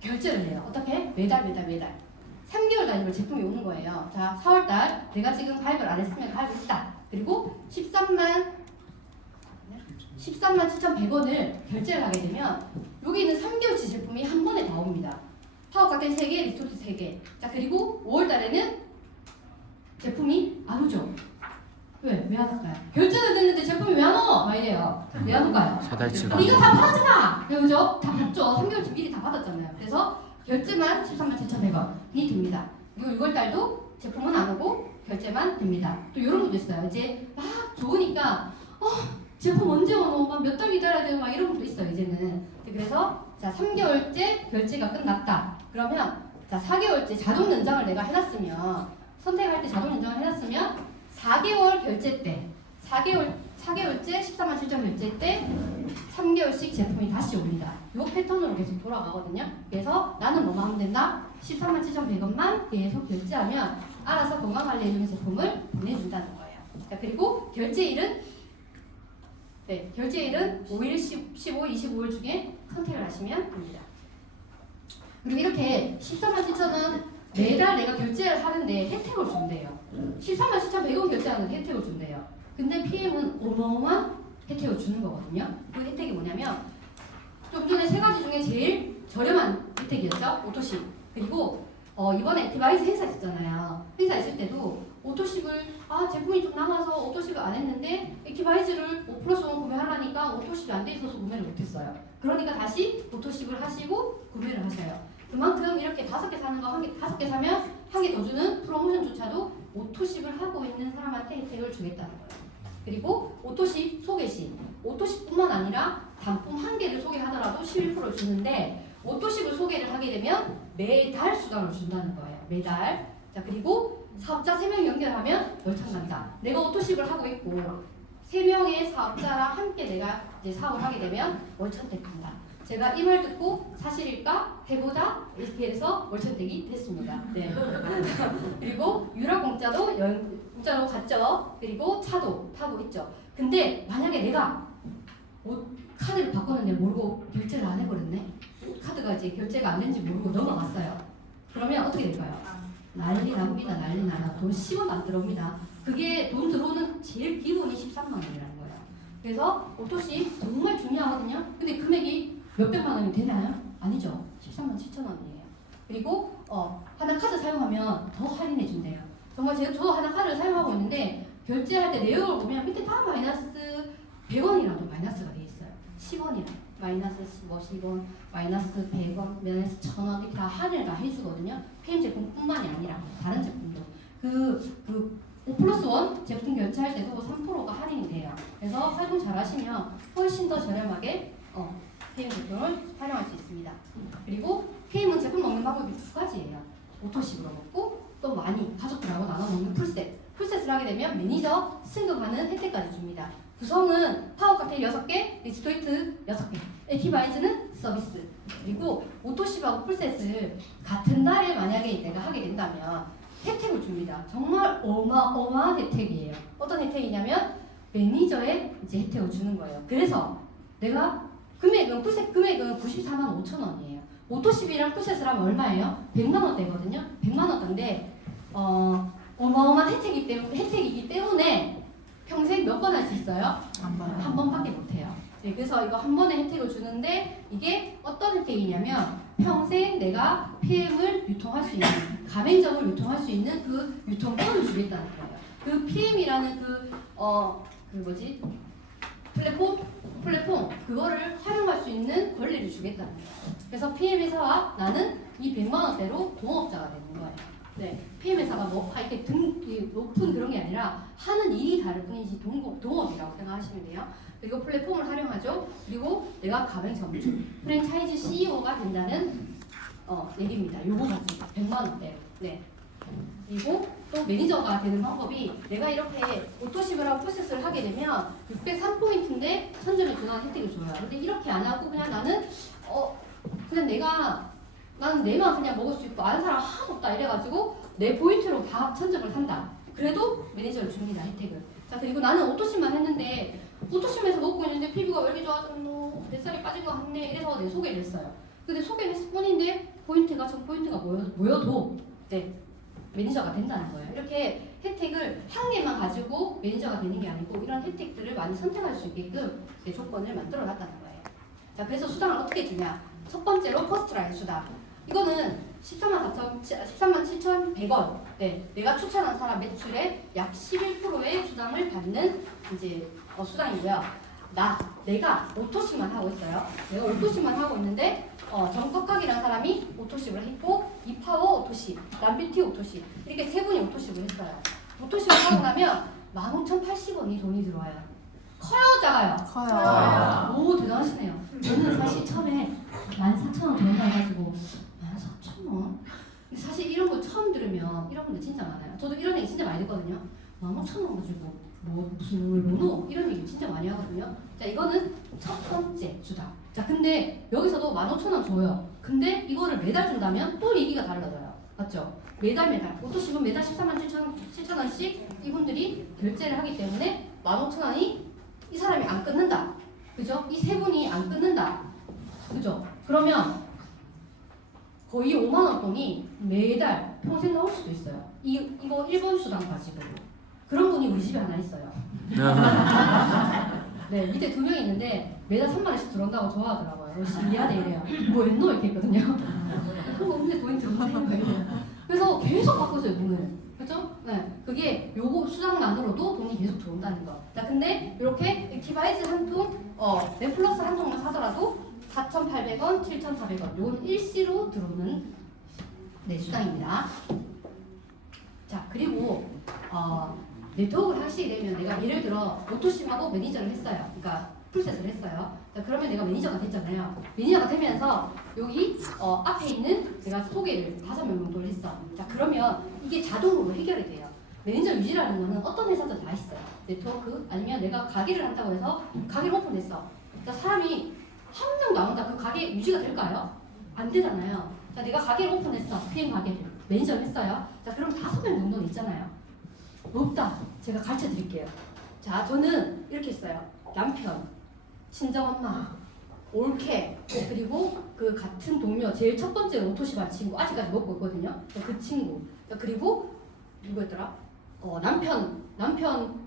결제를 해요. 어떻게? 매달 3개월 단위로 제품이 오는 거예요. 자, 4월달 내가 지금 가입을 안 했으면 가입을 했다. 그리고 13만 7,100원을 결제를 하게 되면 여기 있는 3개월치 제품이 한 번에 다 옵니다. 파워 칵테일 3개, 리스토트 3개. 자, 그리고 5월달에는 제품이 안 오죠. 왜 안 올까요? 결제는 됐는데 제품이 왜 안 와? 막 이래요. 왜 안 올까요? 사달치가 이거 다 받았잖아. 그죠? 다 받죠. 3개월치 미리 다 받았잖아요. 그래서 결제만 137,100원이 됩니다. 그리고 6월달도 제품은 안 오고 결제만 됩니다. 또 이런 것도 있어요. 이제 막 좋으니까 제품 언제 오노? 막 몇 달 기다려야 되고 막 이런 것도 있어요. 이제는. 그래서 자 3개월째 결제가 끝났다. 그러면 자 4개월째 자동 연장을 내가 해놨으면 선택할 때 자동 연장을 해놨으면 4개월 결제 때 4개월째 147,000 결제 때 3개월씩 제품이 다시 옵니다. 이 패턴으로 계속 돌아가거든요. 그래서 나는 뭐만 하면 된다? 137,100원만 계속 결제하면 알아서 건강관리해주는 제품을 보내준다는 거예요. 자, 그리고 결제일은 5일, 15일, 25일 중에 선택을 하시면 됩니다. 그리고 이렇게 137,000원 매달 내가 결제를 하는데 혜택을 준대요. 137,100원 결제하는 혜택을 준대요. 근데 PM은 어마어마한 혜택을 주는 거거든요. 그 혜택이 뭐냐면 좀 전에 3가지 중에 제일 저렴한 혜택이었죠. 오토십. 그리고 이번에 디바이스 행사 있었잖아요. 행사 있을 때도 오토십을 제품이 좀 남아서 오토십을 안 했는데 디바이스를 5+1 구매하려니까 오토십이 안 돼 있어서 구매를 못했어요. 그러니까 다시 오토십을 하시고 구매를 하셔요. 그만큼 이렇게 5개 사는 거 5개 사면 한 개 더 주는 프로모션조차도 오토십을 하고 있는 사람한테 혜택을 주겠다는 거예요. 그리고 오토십 소개시 오토십뿐만 아니라 단품 한 개를 소개하더라도 11%를 주는데 오토십을 소개를 하게 되면 매달 수당을 준다는 거예요. 매달. 자 그리고 사업자 3명 연결하면 열창 간다. 내가 오토십을 하고 있고 3명의 사업자랑 함께 내가 이제 사업을 하게 되면 월천택 간다. 제가 이 말 듣고 사실일까 해보자 이렇게 해서 월천택이 됐습니다. 네. 그리고 유럽공짜도 여행 공짜로 갔죠. 그리고 차도 타고 있죠. 근데 만약에 내가 카드를 바꿨는데 모르고 결제를 안 해버렸네. 카드가 이제 결제가 안 된지 모르고 넘어갔어요. 그러면 어떻게 될까요? 난리 납니다. 난리 나요. 돈 10원 안 들어옵니다. 그게 돈 들어오는 제일 기본이 13만 원이라는 거예요. 그래서 오토시 정말 중요하거든요. 근데 금액이 몇백만 원이 되나요? 아니죠. 13만 7천 원이에요. 그리고 하나 카드 사용하면 더 할인해 준대요. 정말 저도 하나 카드를 사용하고 있는데 결제할 때 내역을 보면 밑에 다 마이너스 100원이라도 마이너스가 돼 있어요. 10원이라 마이너스 10원, 마이너스 100원, 마이너스 1000원 이렇게 다 할인을 다 해주거든요. PM 제품뿐만이 아니라 다른 제품도 그5+1 제품 결제할 때도 3%가 할인이 돼요. 그래서 활용 잘 하시면 훨씬 더 저렴하게 PM 제품을 활용할 수 있습니다. 그리고 PM은 제품 먹는 방법이 두 가지예요. 오토식으로 먹고 또 많이 가족들하고 나눠 먹는 풀셋. 풀셋을 하게 되면 매니저 승급하는 혜택까지 줍니다. 구성은 파워 칵테일 6개, 리스토이트 6개, 액티바이즈는 서비스. 그리고 오토십하고 풀셋을 같은 달에 만약에 내가 하게 된다면 혜택을 줍니다. 정말 어마어마한 혜택이에요. 어떤 혜택이냐면 매니저의 이제 혜택을 주는 거예요. 그래서 내가 풀셋 금액은 94만 5천 원이에요. 오토십이랑 풀셋을 하면 얼마예요? 100만 원대거든요. 100만 원대인데 어마어마한 혜택이기 때문에 평생 몇 번 할 수 있어요? 한 번밖에 못해요. 네, 그래서 이거 한 번에 혜택을 주는데 이게 어떤 혜택이냐면 평생 내가 PM을 유통할 수 있는 가맹점을 유통할 수 있는 그 유통권을 주겠다는 거예요. 그 PM이라는 플랫폼 그거를 활용할 수 있는 권리를 주겠다는 거예요. 그래서 PM 회사와 나는 이 100만 원대로 동업자가 되는 거예요. 네, PM 회사가 이렇게 높은 그런 게 아니라 하는 일이 다를 뿐이지 동업이라고 생각하시면 돼요. 그리고 플랫폼을 활용하죠. 그리고 내가 가맹점주, 프랜차이즈 CEO가 된다는 얘기입니다. 요거 가지고 100만 원대. 네. 그리고 또 매니저가 되는 방법이 내가 이렇게 오토십을 하고 프로세스를 하게 되면 603포인트인데 1000점에 준하는 혜택을 줘요. 근데 이렇게 안 하고 그냥 나는 나는 내만 그냥 먹을 수 있고 아는 사람 하나도 없다 이래가지고 내 포인트로 다 1000점을 산다. 그래도 매니저를 줍니다. 혜택을. 자, 그리고 나는 오토십만 했는데 오토십에서 먹고 있는데 피부가 왜 이렇게 좋아졌노? 뱃살이 빠진 것 같네. 이래서 내 소개를 했어요. 근데 소개를 했을 뿐인데 전 포인트가 모여도 네, 매니저가 된다는 거예요. 이렇게 혜택을 한 개만 가지고 매니저가 되는 게 아니고 이런 혜택들을 많이 선택할 수 있게끔 조건을 만들어 놨다는 거예요. 자, 그래서 수당을 어떻게 주냐? 첫 번째로 퍼스트라인 수당. 이거는 13만 7,100원. 네, 내가 추천한 사람 매출의 약 11%의 수당을 받는 이제 수당이고요. 내가 오토십만 하고 있어요. 내가 오토십만 하고 있는데 정석각이라는 사람이 오토십을 했고 이파워 오토십, 남뷰티 오토십 이렇게 세 분이 오토십을 했어요. 오토십을 하고 나면 15,080원이 돈이 들어와요. 커요, 작아요? 커요. 오, 대단하시네요. 저는 사실 처음에 14,000원 더 나가지고 14,000원? 사실 이런 거 처음 들으면 이런 분들 진짜 많아요. 저도 이런 얘기 진짜 많이 듣거든요. 15,000원 가지고 무슨 로노 이런 얘기 진짜 많이 하거든요. 자, 이거는 첫 번째 수당. 자, 근데 여기서도 15,000원 줘요. 근데 이거를 매달 준다면 또 얘기가 달라져요. 맞죠? 매달 오토십은 매달 14만 7천원씩 이분들이 결제를 하기 때문에 15,000원이 이 사람이 안 끊는다. 그죠? 이 세 분이 안 끊는다. 그죠? 그러면 거의 5만원 돈이 매달 평생 나올 수도 있어요. 이거 1번 수당 가지고. 그런 분이 우리 집에 하나 있어요. 네, 밑에 2명이 있는데 매달 3만원씩 들어온다고 좋아하더라고요. 미안해 이래요. 뭐 했노? 이렇게 했거든요. 그거 없는데 포인트 없는 거예요. 그래서 계속 바꿔 써요, 돈을. 그죠? 네, 그게 요거 수당만으로도 돈이 계속 들어온다는 거. 자, 근데 이렇게 액티바이즈 한 통, 넷플러스 한 통만 사더라도 4,800원, 7,400원. 요건 일시로 들어오는 수당입니다. 자, 그리고 네트워크를 하시게 되면 내가 예를 들어 오토심하고 매니저를 했어요. 그러니까 풀셋을 했어요. 자, 그러면 내가 매니저가 됐잖아요. 매니저가 되면서 여기 앞에 있는 내가 소개를 5명 정도를 했어. 자, 그러면 이게 자동으로 해결이 돼요. 매니저 유지라는 거는 어떤 회사도 다 있어요. 네트워크 아니면 내가 가게를 한다고 해서 가게를 오픈했어. 자, 사람이 한 명 나온다. 그 가게 유지가 될까요? 안 되잖아요. 자, 내가 가게를 오픈했어. PM 가게를. 매니저를 했어요. 자, 그럼 5명 정도는 있잖아요. 없다. 제가 가르쳐 드릴게요. 자, 저는 이렇게 했어요. 남편, 친정엄마, 올케, 그리고 그 같은 동료, 제일 첫 번째 오토시바 친구, 아직까지 먹고 있거든요. 자, 그 친구. 자, 그리고 누구였더라? 남편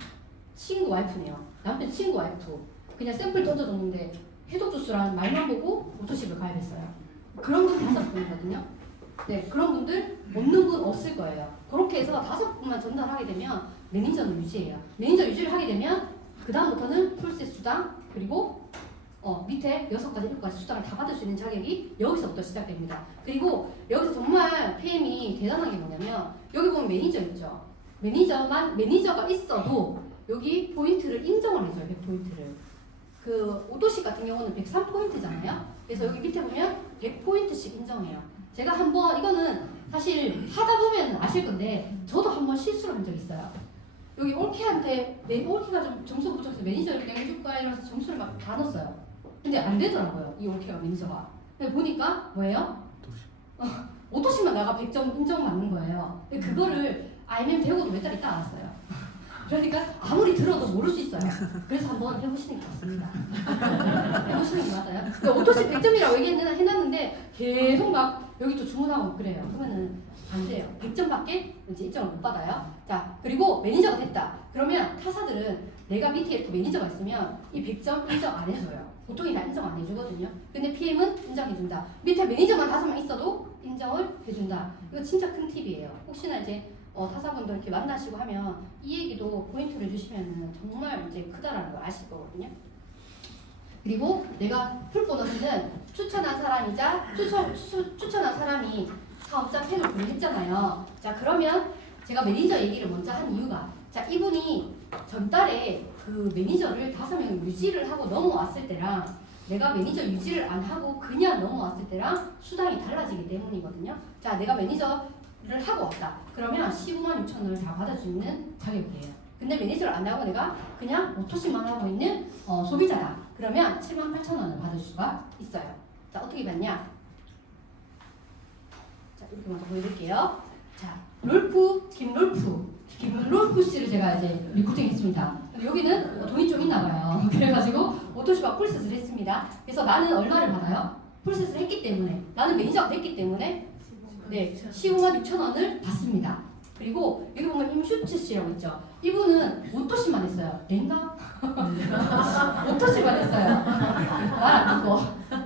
친구 와이프네요. 남편 친구 와이프. 그냥 샘플 던져줬는데 해독 주스라는 말만 보고 오토십을 가입했어요. 그런 분 5분이거든요. 네, 그런 분들 없는 분 없을 거예요. 그렇게 해서 5분만 전달하게 되면 매니저는 유지해요. 매니저 유지를 하게 되면 그 다음부터는 풀셋 수당 그리고 밑에 6가지, 7가지 수당을 다 받을 수 있는 자격이 여기서부터 시작됩니다. 그리고 여기서 정말 PM이 대단한 게 뭐냐면 여기 보면 매니저 있죠. 매니저가 있어도 여기 포인트를 인정을 해줘요. 100포인트를. 그 오토식 같은 경우는 103포인트잖아요. 그래서 여기 밑에 보면 100포인트씩 인정해요. 제가 한번 이거는 사실 하다 보면 아실 건데 저도 한번 실수를 한 적이 있어요. 여기 올케한테 올케가 좀 점수 부족해서 매니저 이렇게 해줄까 이러면서 점수를 막 다 넣었어요. 근데 안 되더라고요. 이 올케가 매니저가. 근데 보니까 뭐예요? 오토식만 나가 100점 인정 맞는 거예요. 근데 그거를 알면 되고도 몇 달 있다 알았어요. 그러니까 아무리 들어도 모를 수 있어요. 그래서 한번 해보시는 게 맞습니다. 해보시는 게 맞아요. 그러니까 오토식 100점이라고 해놨는데 계속 막 여기 또 주문하고 그래요. 그러면은 안 돼요. 100점밖에 이제 인정을 못 받아요. 자, 그리고 매니저가 됐다. 그러면 타사들은 내가 밑에 이렇게 매니저가 있으면 이 100점 인정 안 해줘요. 보통이 다 인정 안 해주거든요. 근데 PM은 인정해준다. 밑에 매니저만 5명 있어도 인정을 해준다. 이거 진짜 큰 팁이에요. 혹시나 이제 타사분들 이렇게 만나시고 하면 이 얘기도 포인트를 주시면 정말 이제 크다라는 걸 아실 거거든요. 그리고 내가 풀보너스는 추천한 사람이자 추천한 사람이 사업자 팬을 구매했잖아요. 자, 그러면 제가 매니저 얘기를 먼저 한 이유가 자, 이분이 전달에 그 매니저를 5명을 유지를 하고 넘어왔을 때랑 내가 매니저 유지를 안 하고 그냥 넘어왔을 때랑 수당이 달라지기 때문이거든요. 자, 내가 매니저를 하고 왔다. 그러면 15만 6천 원을 다 받을 수 있는 자격이에요. 근데 매니저를 안 하고 내가 그냥 오토식만 하고 있는 소비자다. 그러면 7만 8천 원을 받을 수가 있어요. 자, 어떻게 받냐? 자, 이렇게 먼저 보여드릴게요. 자, 김롤프 씨를 제가 이제 리크루팅 했습니다. 여기는 돈이 좀 있나 봐요. 그래가지고 오토시바 풀셋을 했습니다. 그래서 나는 얼마를 받아요? 풀셋을 했기 때문에 나는 매니저가 됐기 때문에 네, 15만 6천 원을 받습니다. 그리고 여기 보면 임슈츠 씨라고 있죠. 이분은 오토시만 했어요. 낸가? 오토시만 했어요. 말 안 듣고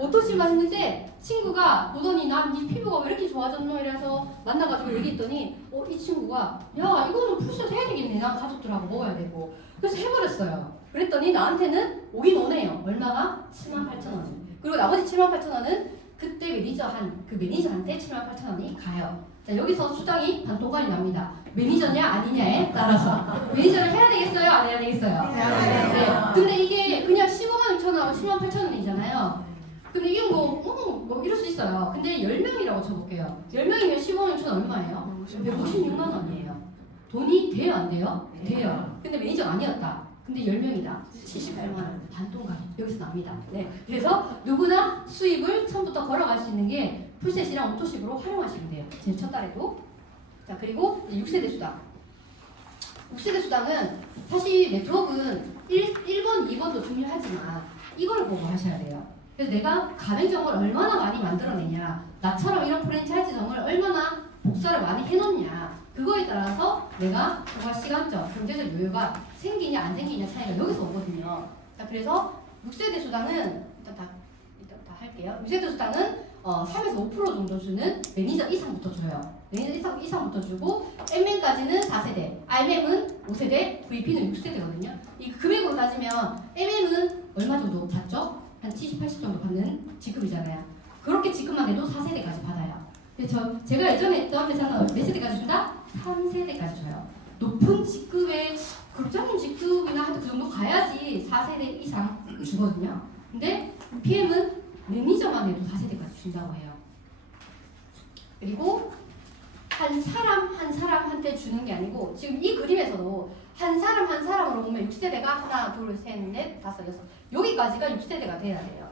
오토시만 했는데 친구가 보더니 난 네 피부가 왜 이렇게 좋아졌노? 이래서 만나가지고 얘기했더니 이 친구가 야 이거는 풀셋 해야 되겠네. 난 가족들하고 먹어야 되고 그래서 해버렸어요. 그랬더니 나한테는 오긴 오네요. 얼마가? 7만 8천 원. 그리고 나머지 7만 8천 원은 그때 매니저한테 7만 8천 원이 가요. 자, 여기서 수당이 반동간이 납니다. 매니저냐 아니냐에 따라서 매니저를 해야 되겠어요? 안 해야 되겠어요? 네. 근데 이게 그냥 15만 6천 원, 10만 8천 원이잖아요. 근데 이게 뭐 이럴 수 있어요. 근데 10명이라고 쳐볼게요. 10명이면 15만 6천 원 얼마예요? 156만 원이에요. 돈이 돼요? 안 돼요? 돼요. 근데 매니저가 아니었다. 근데 10명이다. 78만 원. 반동간 여기서 납니다. 네. 그래서 누구나 수입을 처음부터 걸어갈 수 있는 게 풀셋이랑 오토식으로 활용하시면 돼요. 제일 첫 달에도. 자, 그리고 6세대 수당. 6세대 수당은 사실 네트워크는 1번, 2번도 중요하지만 이걸 보고 하셔야 돼요. 그래서 내가 가맹점을 얼마나 많이 만들어내냐, 나처럼 이런 프랜차이즈점을 얼마나 복사를 많이 해놓냐, 그거에 따라서 내가 정말 시간적, 경제적 여유가 생기냐 안 생기냐 차이가 여기서 오거든요. 자, 그래서 6세대 수당은 일단 다 할게요. 6세대 수당은 3에서 5% 정도 주는 매니저 이상부터 줘요. 매니저 이상부터 주고 MM까지는 4세대, RM은 5세대, VP는 6세대거든요. 이 금액으로 따지면 MM은 얼마 정도 받죠? 한 70, 80 정도 받는 직급이잖아요. 그렇게 직급만 해도 4세대까지 받아요. 근데 제가 예전에 했던 회사는 몇 세대까지 준다? 3세대까지 줘요. 높은 직급의 국장님 직급이나 한 그 정도 가야지 4세대 이상 주거든요. 근데 PM은 매니저만 해도 4세대까지 준다고 해요. 그리고 한 사람한테 주는 게 아니고 지금 이 그림에서도 한 사람으로 보면 6세대가 하나, 둘, 셋, 넷, 다섯, 여섯 여기까지가 6세대가 돼야 돼요.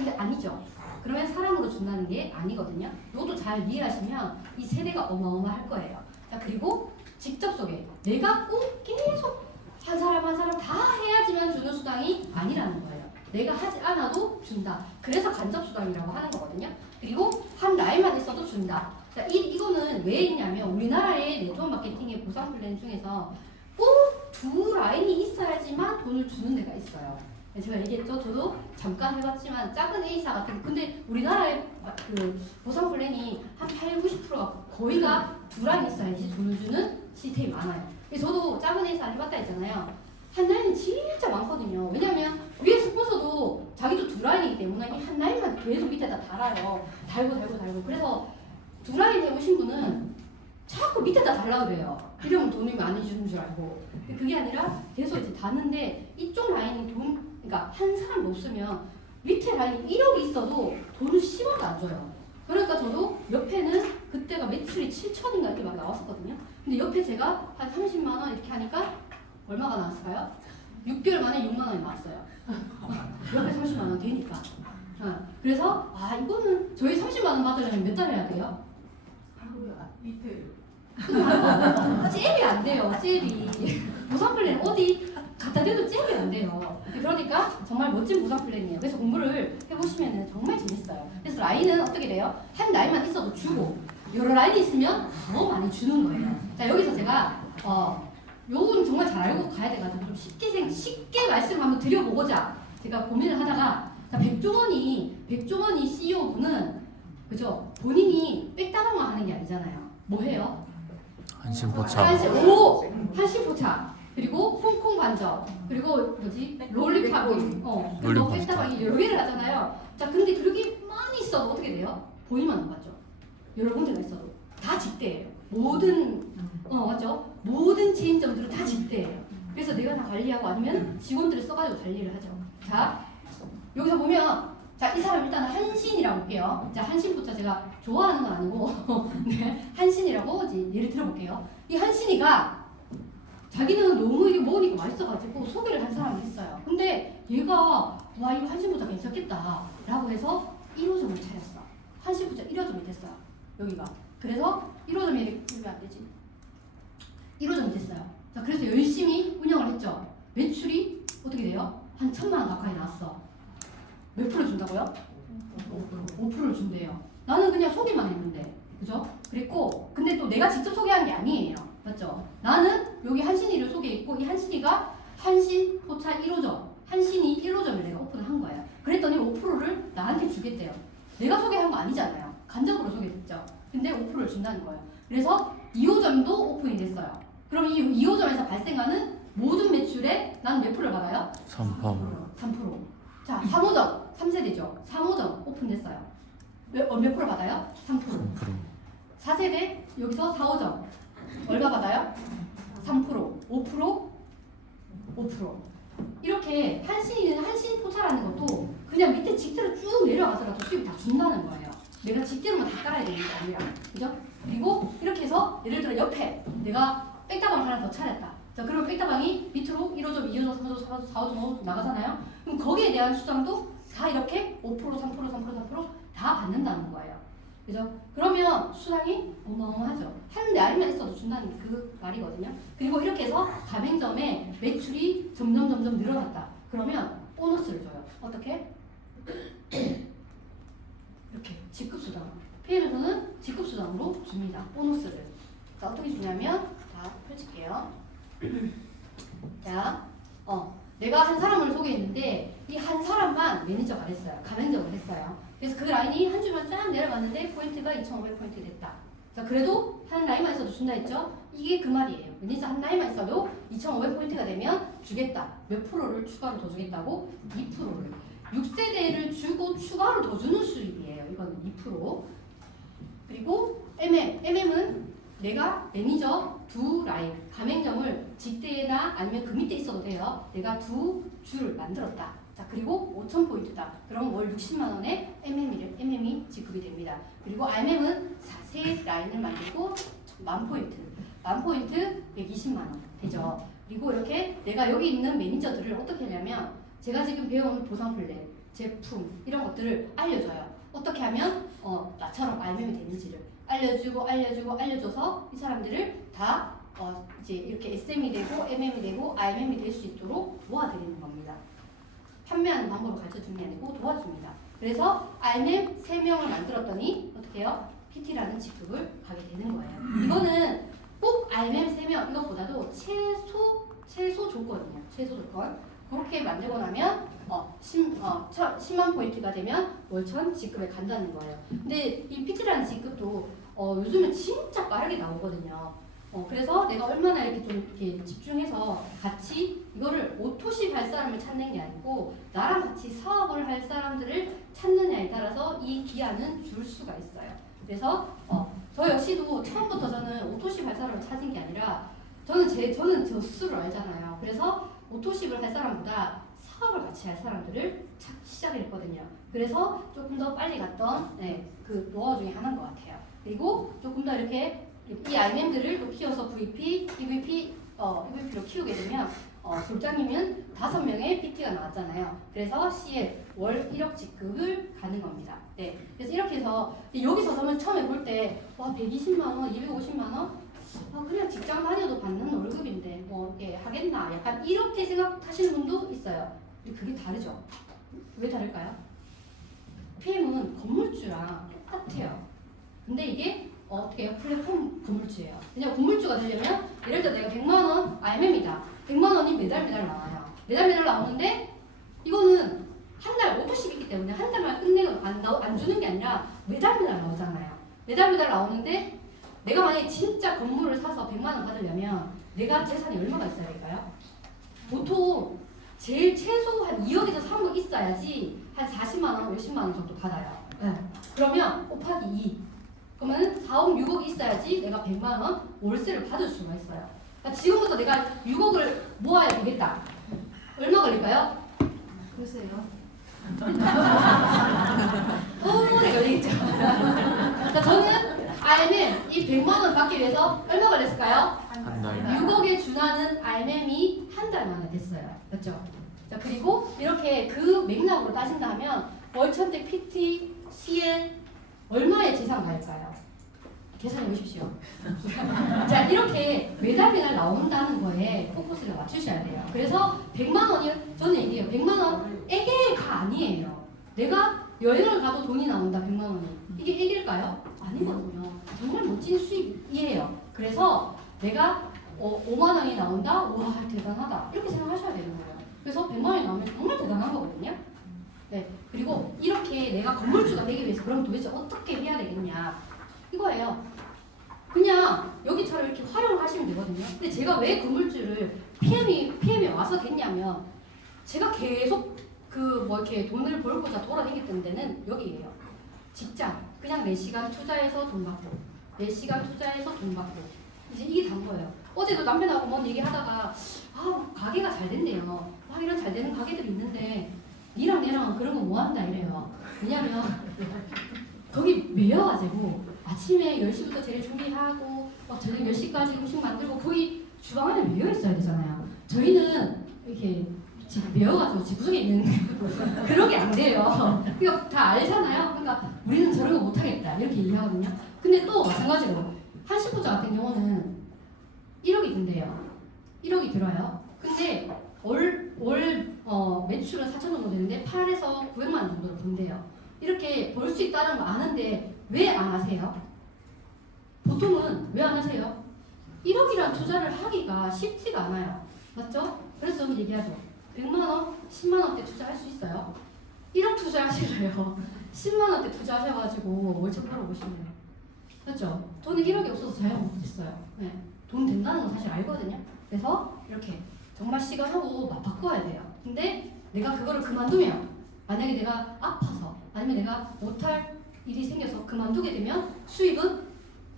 근데 아니죠. 그러면 사람으로 준다는 게 아니거든요. 이것도 잘 이해하시면 이 세대가 어마어마할 거예요. 자, 그리고 직접 소개. 내가 꼭 계속 한 사람 한 사람 다 해야지만 주는 수당이 아니라는 거예요. 내가 하지 않아도 준다. 그래서 간접 수당이라고 하는 거거든요. 그리고 한 라인만 있어도 준다. 자, 이거는 왜 있냐면 우리나라의 네트워크 마케팅의 보상 플랜 중에서 꼭 두 라인이 있어야지만 돈을 주는 데가 있어요. 제가 얘기했죠. 저도 잠깐 해봤지만 작은 A사 같은 근데 우리나라의 그 보상 플랜이 한 8, 90%가 거의가 두 라인 있어야지 돈을 주는 시스템이 많아요. 그래서 저도 작은 A사 해봤다 했잖아요. 한 라인은 진짜 많거든요. 왜냐면 위에 스폰서도 자기도 두 라인이기 때문에 이 한 라인만 계속 밑에다 달아요. 달고. 그래서 두 라인 해보신 분은 자꾸 밑에다 달라고 그래요. 이러면 돈이 많이 주는 줄 알고. 그게 아니라 계속 이제 다는데 이쪽 라인이 그러니까 한 사람도 없으면 밑에 라인이 1억이 있어도 돈을 10원도 안 줘요. 그러니까 저도 옆에는 그때가 매출이 7천인가 이렇게 막 나왔었거든요. 근데 옆에 제가 한 30만 원 이렇게 하니까 얼마가 나왔을까요? 6개월 만에 6만 원이 나왔어요. 옆에 30만 원 되니까. 그래서 이거는 저희 30만 원 받으려면 몇 달 해야 돼요? 이틀. 잽이 안 돼요. 잽이. 보상 플랜 어디 갖다 대도 잽이 안 돼요. 그러니까 정말 멋진 보상 플랜이에요. 그래서 공부를 해보시면 정말 재밌어요. 그래서 라인은 어떻게 돼요? 한 라인만 있어도 주고 여러 라인이 있으면 더 많이 주는 거예요. 자, 여기서 제가 요건 정말 잘 알고 가야 돼가지고 좀 쉽게 말씀 한번 드려보고자 제가 고민을 하다가 자, 백종원이 CEO분은 그죠? 본인이 백다방만 하는 게 아니잖아요. 뭐 해요? 한신포차. 한신포차. 그리고 홍콩 반점. 그리고 뭐지? 롤리팝. 롤리팝. 백다방이 여러 개를 하잖아요. 자, 근데 그렇게 많이 있어도 어떻게 돼요? 본인만 안 받죠. 여러 군데가 있어도 다 직대예요. 맞죠? 모든 체인점들은 다 직대예요. 그래서 내가 다 관리하고 아니면 직원들을 써가지고 관리를 하죠. 자, 여기서 보면 자, 이 사람 일단 한신이라고 볼게요. 자, 한신포차 제가 좋아하는 건 아니고 네, 한신이라고 이제 예를 들어볼게요. 이 한신이가 자기는 너무 이게 먹으니까 맛있어가지고 소개를 한 사람이 있어요. 근데 얘가 와 이거 한신포차 괜찮겠다 라고 해서 1호점을 차렸어. 한신포차 1호점이 됐어요. 여기가. 그래서 1호점이 왜 안 되지? 1호점이 됐어요. 자, 그래서 열심히 운영을 했죠. 매출이 어떻게 돼요? 한 1,000만 원 가까이 나왔어. 몇 프로 준다고요? 5%를 준대요. 나는 그냥 소개만 했는데, 그죠? 그랬고, 근데 또 내가 직접 소개한 게 아니에요. 맞죠? 나는 여기 한신이를 소개했고, 이 한신이가 한신포차 1호점, 한신이 1호점을 내가 오픈을 한 거예요. 그랬더니 5%를 나한테 주겠대요. 내가 소개한 거 아니잖아요. 간접으로 소개했죠. 근데 5%를 준다는 거예요. 그래서 2호점도 오픈이 됐어요. 그럼 이 2호점에서 발생하는 모든 매출에 나는 몇 프로를 받아요? 3%. 자, 3호점, 3세대죠. 3호점 오픈됐어요. 몇 프로 받아요? 3%. 4세대, 여기서 4호점. 얼마 받아요? 3%. 5%? 5%. 이렇게 한신포차라는 것도 그냥 밑에 직대로 쭉 내려가서라도 수익 다 준다는 거예요. 내가 직대로만 다 깔아야 되는 게 아니라. 그죠? 그리고 이렇게 해서 예를 들어 옆에 내가 백다방 하나 더 차렸다. 자, 그럼 백다방이 밑으로 1호점, 2호점, 3호점, 4호점, 4호점 나가잖아요. 그럼 거기에 대한 수당도 다 이렇게 5%, 3%다 받는다는 거예요. 그죠? 그러면 수당이 어마어마하죠. 한 라인만 있어도 준다는 그 말이거든요. 그리고 이렇게 해서 가맹점의 매출이 점점 늘어났다. 그러면 보너스를 줘요. 어떻게? 이렇게 직급수당. PM에서는 직급수당으로 줍니다. 보너스를. 자, 어떻게 주냐면 자, 펼칠게요. 자, 내가 한 사람을 소개했는데 이 한 사람만 매니저가 됐어요. 가맹점을 했어요. 그래서 그 라인이 한 주만 쫙 내려갔는데 포인트가 2,500포인트 됐다. 자, 그래도 한 라인만 있어도 준다 했죠? 이게 그 말이에요. 매니저 한 라인만 있어도 2,500포인트가 되면 주겠다. 몇 프로를 추가로 더 주겠다고? 2%를. 6세대를 주고 추가로 더 주는 수입이에요. 이거는 2%. 그리고 MM은 내가 매니저 두 라인, 가맹점을 직대나 아니면 그 밑에 있어도 돼요. 내가 두 주를 만들었다. 자, 그리고 5,000포인트다. 그럼 월 60만 원에 MM이 지급이 됩니다. 그리고 RM은 세 라인을 만들고 10,000포인트. 10,000포인트 120만 원 되죠. 그리고 이렇게 내가 여기 있는 매니저들을 어떻게 하냐면 제가 지금 배운 보상 플랜 제품 이런 것들을 알려줘요. 어떻게 하면 나처럼 RMM이 되는지를 알려줘서 이 사람들을 다 이제 이렇게 SM이 되고 MM이 되고 RMM이 될 수 있도록 도와드리는 겁니다. 판매하는 방법을 가르쳐주는 게 아니고 도와줍니다. 그래서 RMM 3명을 만들었더니 어떻게 해요? PT라는 직급을 가게 되는 거예요. 이거는 꼭 RMM 3명 이것보다도 최소 조건이에요. 최소 조건. 그렇게 만들고 나면 10만 포인트가 되면 월천 직급에 간다는 거예요. 근데 이 PT라는 직급도 요즘은 진짜 빠르게 나오거든요. 그래서 내가 얼마나 이렇게 좀 이렇게 집중해서 같이 이거를 오토식 할 사람을 찾는 게 아니고 나랑 같이 사업을 할 사람들을 찾느냐에 따라서 이 기한은 줄 수가 있어요. 그래서 저 역시도 처음부터 저는 오토식 할 사람을 찾은 게 아니라 저는 저 스스로 알잖아요. 그래서 오토식을 할 사람보다 사업을 같이 할 사람들을 찾기 시작을 했거든요. 그래서 조금 더 빨리 갔던 그 노하우 중에 하나인 것 같아요. 그리고 조금 더 이렇게 이 RMM들을 또 키워서 VP, EVP로 키우게 되면 졸장님은 5명의 PT가 나왔잖아요. 그래서 CL 월 1억 직급을 가는 겁니다. 네, 그래서 이렇게 해서 여기서 저는 처음에 볼 때 와 120만 원, 250만 원? 그냥 직장 다녀도 받는 월급인데 뭐 하겠나? 약간 이렇게 생각하시는 분도 있어요. 근데 그게 다르죠. 왜 다를까요? PM은 건물주랑 똑같아요. 근데 이게 어떻게 해요? 플랫폼 건물주예요. 그냥 건물주가 되려면 예를 들어 내가 100만 원 RMM이다. 100만 원이 매달 나와요. 매달 나오는데 이거는 한 달 오토식 있기 때문에 한 달만 끝내고 안 주는 게 아니라 매달 나오잖아요. 매달 나오는데 내가 만약에 진짜 건물을 사서 100만 원 받으려면 내가 재산이 얼마가 있어야 될까요? 보통 제일 최소 한 2억에서 3억 있어야지 한 40만 원, 50만 원 정도 받아요. 네. 그러면 곱하기 2. 그러면 4억, 6억이 있어야지 내가 100만 원 월세를 받을 수가 있어요. 그러니까 지금부터 내가 6억을 모아야 되겠다. 얼마 걸릴까요? 글쎄요. 오래 걸리겠죠. 그러니까 저는 RMM 이 100만 원 받기 위해서 얼마 걸렸을까요? 한 달. 6억에 준하는 RMM이 한 달 만에 됐어요. 맞죠? 자, 그리고 이렇게 그 맥락으로 따진다면 월천대 PT, CN 얼마의 재산 갈까요? 계산해 보십시오. 자, 이렇게 매달 나온다는 거에 포커스를 맞추셔야 돼요. 그래서 100만 원이 저는 얘기해요. 100만 원 애기가 아니에요. 내가 여행을 가도 돈이 나온다. 100만 원이. 이게 애기일까요? 아니거든요. 정말 멋진 수익이에요. 그래서 내가 5만 원이 나온다? 와 대단하다. 이렇게 생각하셔야 되는 거예요. 그래서 100만 원이 나오면 정말 대단한 거거든요. 네. 그리고 이렇게 내가 건물주가 되기 위해서 그럼 도대체 어떻게 해야 되겠냐? 이거예요. 그냥 여기처럼 이렇게 활용을 하시면 되거든요. 근데 제가 왜 건물주를 PM에 와서 됐냐면 제가 계속 이렇게 돈을 벌고자 돌아다녔던 데는 여기예요. 직장. 그냥 4시간 투자해서 돈 받고 4시간 투자해서 돈 받고 이제 이게 단 거예요. 어제도 남편하고 뭔 얘기하다가 가게가 잘 됐네요. 이런 잘 되는 가게들이 있는데 니랑 얘랑 그런 거 뭐 한다 이래요. 왜냐면 거기 매여가지고 아침에 10시부터 재료 준비하고 저녁 10시까지 음식 만들고 거의 주방 안에 매여 있어야 되잖아요. 저희는 이렇게 집 매여가지고 집 구석에 있는 그런 게 안 돼요. 그러니까 다 알잖아요. 그러니까 우리는 저런 거 못하겠다 이렇게 얘기하거든요. 근데 또 마찬가지로 한식부자 같은 경우는 1억이 든대요. 1억이 들어요. 근데 월 매출은 4천 정도 되는데 8에서 900만 원 정도를 번대요. 이렇게 벌 수 있다는 거 아는데 왜 안 하세요? 보통은 왜 안 하세요? 1억이란 투자를 하기가 쉽지가 않아요. 맞죠? 그래서 저는 얘기하죠. 100만 원, 10만 원대 투자할 수 있어요. 1억 투자하실래요? 10만 원대 투자하셔가지고 월차 벌어보시면 맞죠? 저는 1억이 없어서 자영 못했어요. 네. 돈 된다는 건 사실 알거든요. 그래서 이렇게 정말 시간하고 바꿔야 돼요. 근데 내가 그거를 그만두면 만약에 내가 아파서 아니면 내가 못할 일이 생겨서 그만두게 되면 수입은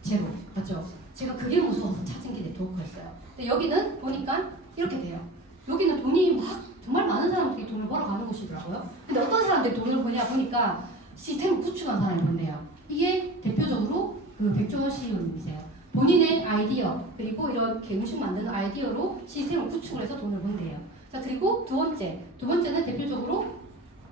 제로. 맞죠? 제가 그게 무서워서 찾은 게 네트워크였어요. 근데 여기는 보니까 이렇게 돼요. 여기는 돈이 막 정말 많은 사람들이 돈을 벌어가는 곳이더라고요. 근데 어떤 사람들이 돈을 버냐 보니까 시스템을 구축한 사람이 있는데요. 이게 대표적으로 그 백종원 CEO님이세요. 본인의 아이디어 그리고 이렇게 음식 만드는 아이디어로 시스템을 구축을 해서 돈을 번대요. 자, 그리고 두 번째는 대표적으로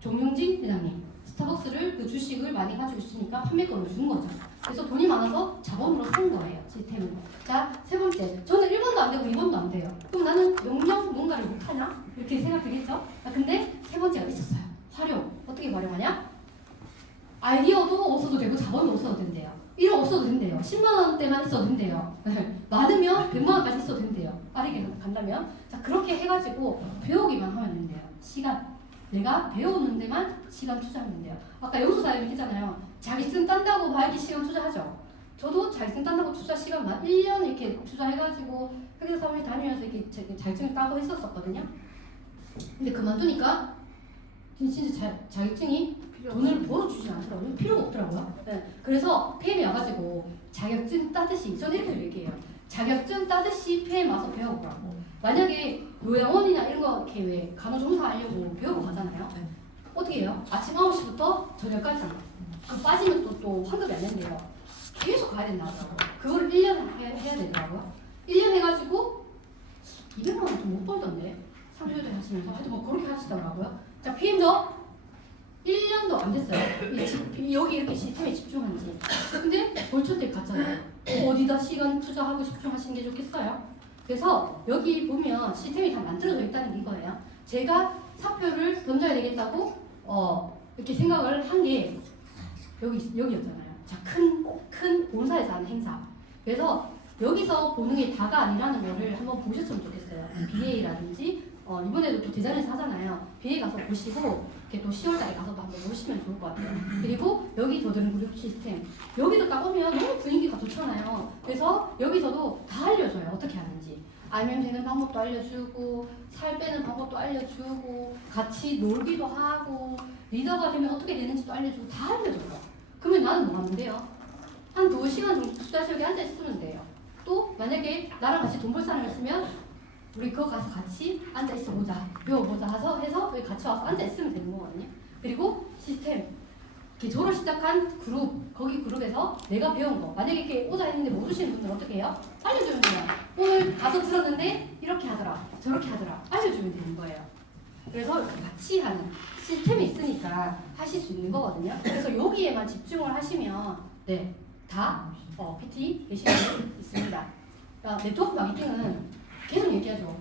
정용진 회장님 스타벅스를 그 주식을 많이 가지고 있으니까 판매권을 준 거죠. 그래서 돈이 많아서 자본으로 산 거예요. 시스템을. 자, 세 번째. 저는 1번도 안 되고 2번도 안 돼요. 그럼 나는 영영 뭔가를 못하냐? 이렇게 생각되겠죠? 근데 세 번째가 있었어요. 활용. 어떻게 활용하냐? 아이디어도 없어도 되고 자본도 없어도 된대요. 1억 없어도 된대요. 10만 원대만 있어도 된대요. 많으면 100만 원까지 있어도 된대요. 빠르게 간다면. 자, 그렇게 해가지고 배우기만 하면 된대요. 시간. 내가 배우는 데만 시간 투자하면 된대요. 아까 여기서 얘기했잖아요. 자격증 딴다고 봐야지 시간 투자하죠. 저도 자격증 딴다고 투자 시간만 1년 이렇게 투자해가지고 회계 사무실 다니면서 이렇게 자격증을 따고 했었거든요. 근데 그만두니까 진짜 자격증이 돈을 벌어주지 않더라고요. 필요가 없더라고요. 네. 그래서 PM이 와가지고 자격증 따듯이 저는 이렇게 얘기해요. 자격증 따듯이 PM 와서 배워보라고. 만약에 요양원이나 이런 거 이렇게 왜 간호조무사 하려고 배우고 가잖아요. 네. 어떻게 해요? 아침 9시부터 저녁까지. 그럼 빠지면 또 환급이 안 된대요. 계속 가야 된다고. 그거를 1년 해야 되더라고요. 1년 해가지고 200만 원 좀 못 벌던데. 상주들 하시면서 하여튼 뭐 그렇게 하시더라고요. 자, PM도 1년도 안 됐어요. 여기 이렇게 시스템에 집중한 지. 근데 벌초대 갔잖아요. 어디다 시간 투자하고 집중하시는 게 좋겠어요? 그래서 여기 보면 시스템이 다 만들어져 있다는 이거예요. 제가 사표를 던져야 되겠다고 이렇게 생각을 한 게 여기였잖아요. 자, 큰 본사에서 하는 행사. 그래서 여기서 보는 게 다가 아니라는 거를 한번 보셨으면 좋겠어요. BA라든지 이번에도 또 대전에서 하잖아요. BA 가서 보시고 이렇게 또 10월달에 가서도 한번 보시면 좋을 것 같아요. 그리고 여기 더드는 그룹 시스템. 여기도 딱 오면 너무 분위기가 좋잖아요. 그래서 여기서도 다 알려줘요. 어떻게 하는지. 알면 되는 방법도 알려주고 살 빼는 방법도 알려주고 같이 놀기도 하고 리더가 되면 어떻게 되는지도 알려주고 다 알려줘요. 그러면 나는 뭐 하면 돼요? 한 2시간 정도 투자해서 여기 앉아있으면 돼요. 또 만약에 나랑 같이 돈 벌 사람이 있으면 우리 그거 가서 같이 앉아있어 보자 배워보자 해서 여기 같이 와서 앉아있으면 되는 거거든요. 그리고 시스템 이렇게 졸업 시작한 그룹 거기 그룹에서 내가 배운 거 만약에 이렇게 오자 했는데 못 오시는 분들 어떻게 해요? 알려주면 돼요. 오늘 가서 들었는데 이렇게 하더라 저렇게 하더라 알려주면 되는 거예요. 그래서 이렇게 같이 하는 시스템이 있으니까 하실 수 있는 거거든요. 그래서 여기에만 집중을 하시면 다 PT 계시는 분 있습니다. 그러니까 네트워크 마케팅은 계속 얘기하죠.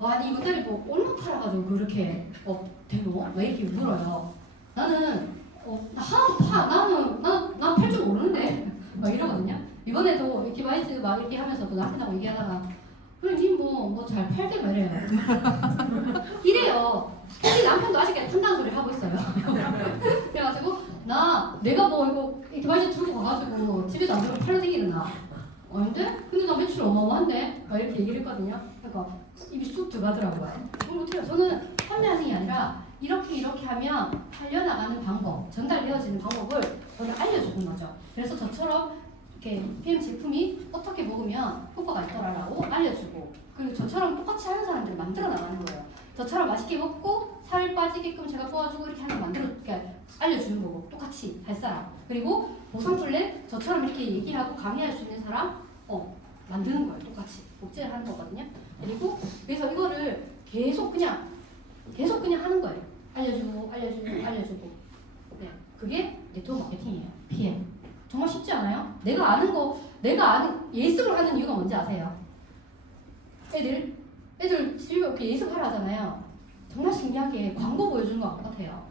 아니 이것들이 뭐 얼마 팔아가지고 그렇게 되노? 왜 이렇게 물어요? 나는 난 팔 줄 모르는데 막 이러거든요. 이번에도 이렇게 마이스 막 이렇게 하면서 그 남편하고 얘기하다가 그래 뭐 잘 팔게 말이에요. 이래요. 특히 남편도 아직까지 판단 소리 하고 있어요. 그래가지고 내가 뭐 이거 이렇게 마이스 들고 가가지고 집에도 안 들고 팔러 다니겠나? 아닌데? 근데 나 매출 어마어마한데? 막 이렇게 얘기를 했거든요. 그러니까 입이 쑥 들어가더라고요. 그럼 어떻게 해요? 저는 판매하는 게 아니라 이렇게 하면 팔려나가는 방법, 전달되어지는 방법을 저는 알려주는 거죠. 그래서 저처럼 이렇게 PM 제품이 어떻게 먹으면 효과가 있더라라고 알려주고 그리고 저처럼 똑같이 하는 사람들을 만들어 나가는 거예요. 저처럼 맛있게 먹고 살 빠지게끔 제가 도와주고 이렇게 하는 거 이렇게 알려주는 거고 똑같이 할 사람 그리고 보상 플랜 저처럼 이렇게 얘기하고 강의할 수 있는 사람 만드는 거예요. 똑같이 복제를 하는 거거든요. 그리고 그래서 이거를 계속 그냥 하는 거예요. 알려주고 네, 그게 네트워크 마케팅이에요. PM 정말 쉽지 않아요? 내가 아는 예습을 하는 이유가 뭔지 아세요? 애들 집에 이렇게 예습하러 하잖아요. 정말 신기하게 광고 보여주는 것 같아요.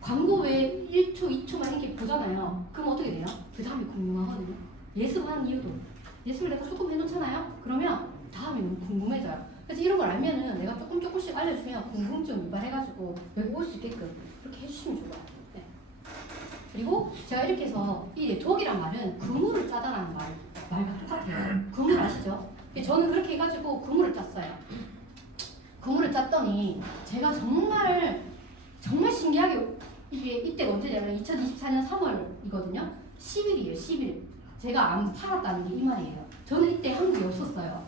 광고 왜 1초, 2초만 이렇게 보잖아요. 그럼 어떻게 돼요? 그 다음이 궁금하거든요. 예습하는 이유도 예습을 내가 조금 해놓잖아요. 그러면 다음이 너무 궁금해져요. 그래서 이런 걸 알면은 내가 조금씩 알려주면 궁금증 유발해가지고 여기 올 수 있게끔 그렇게 해주시면 좋아요. 네. 그리고 제가 이렇게 해서 이 네트워크란 말은 그물을 짜다라는 말과 똑같아요. 그물 아시죠? 저는 그렇게 해가지고 그물을 짰어요. 그물을 짰더니 제가 정말 신기하게 이때가 언제냐면 2024년 3월이거든요. 10일이에요. 10일. 제가 안 팔았다는 게 이 말이에요. 저는 이때 한국에 없었어요.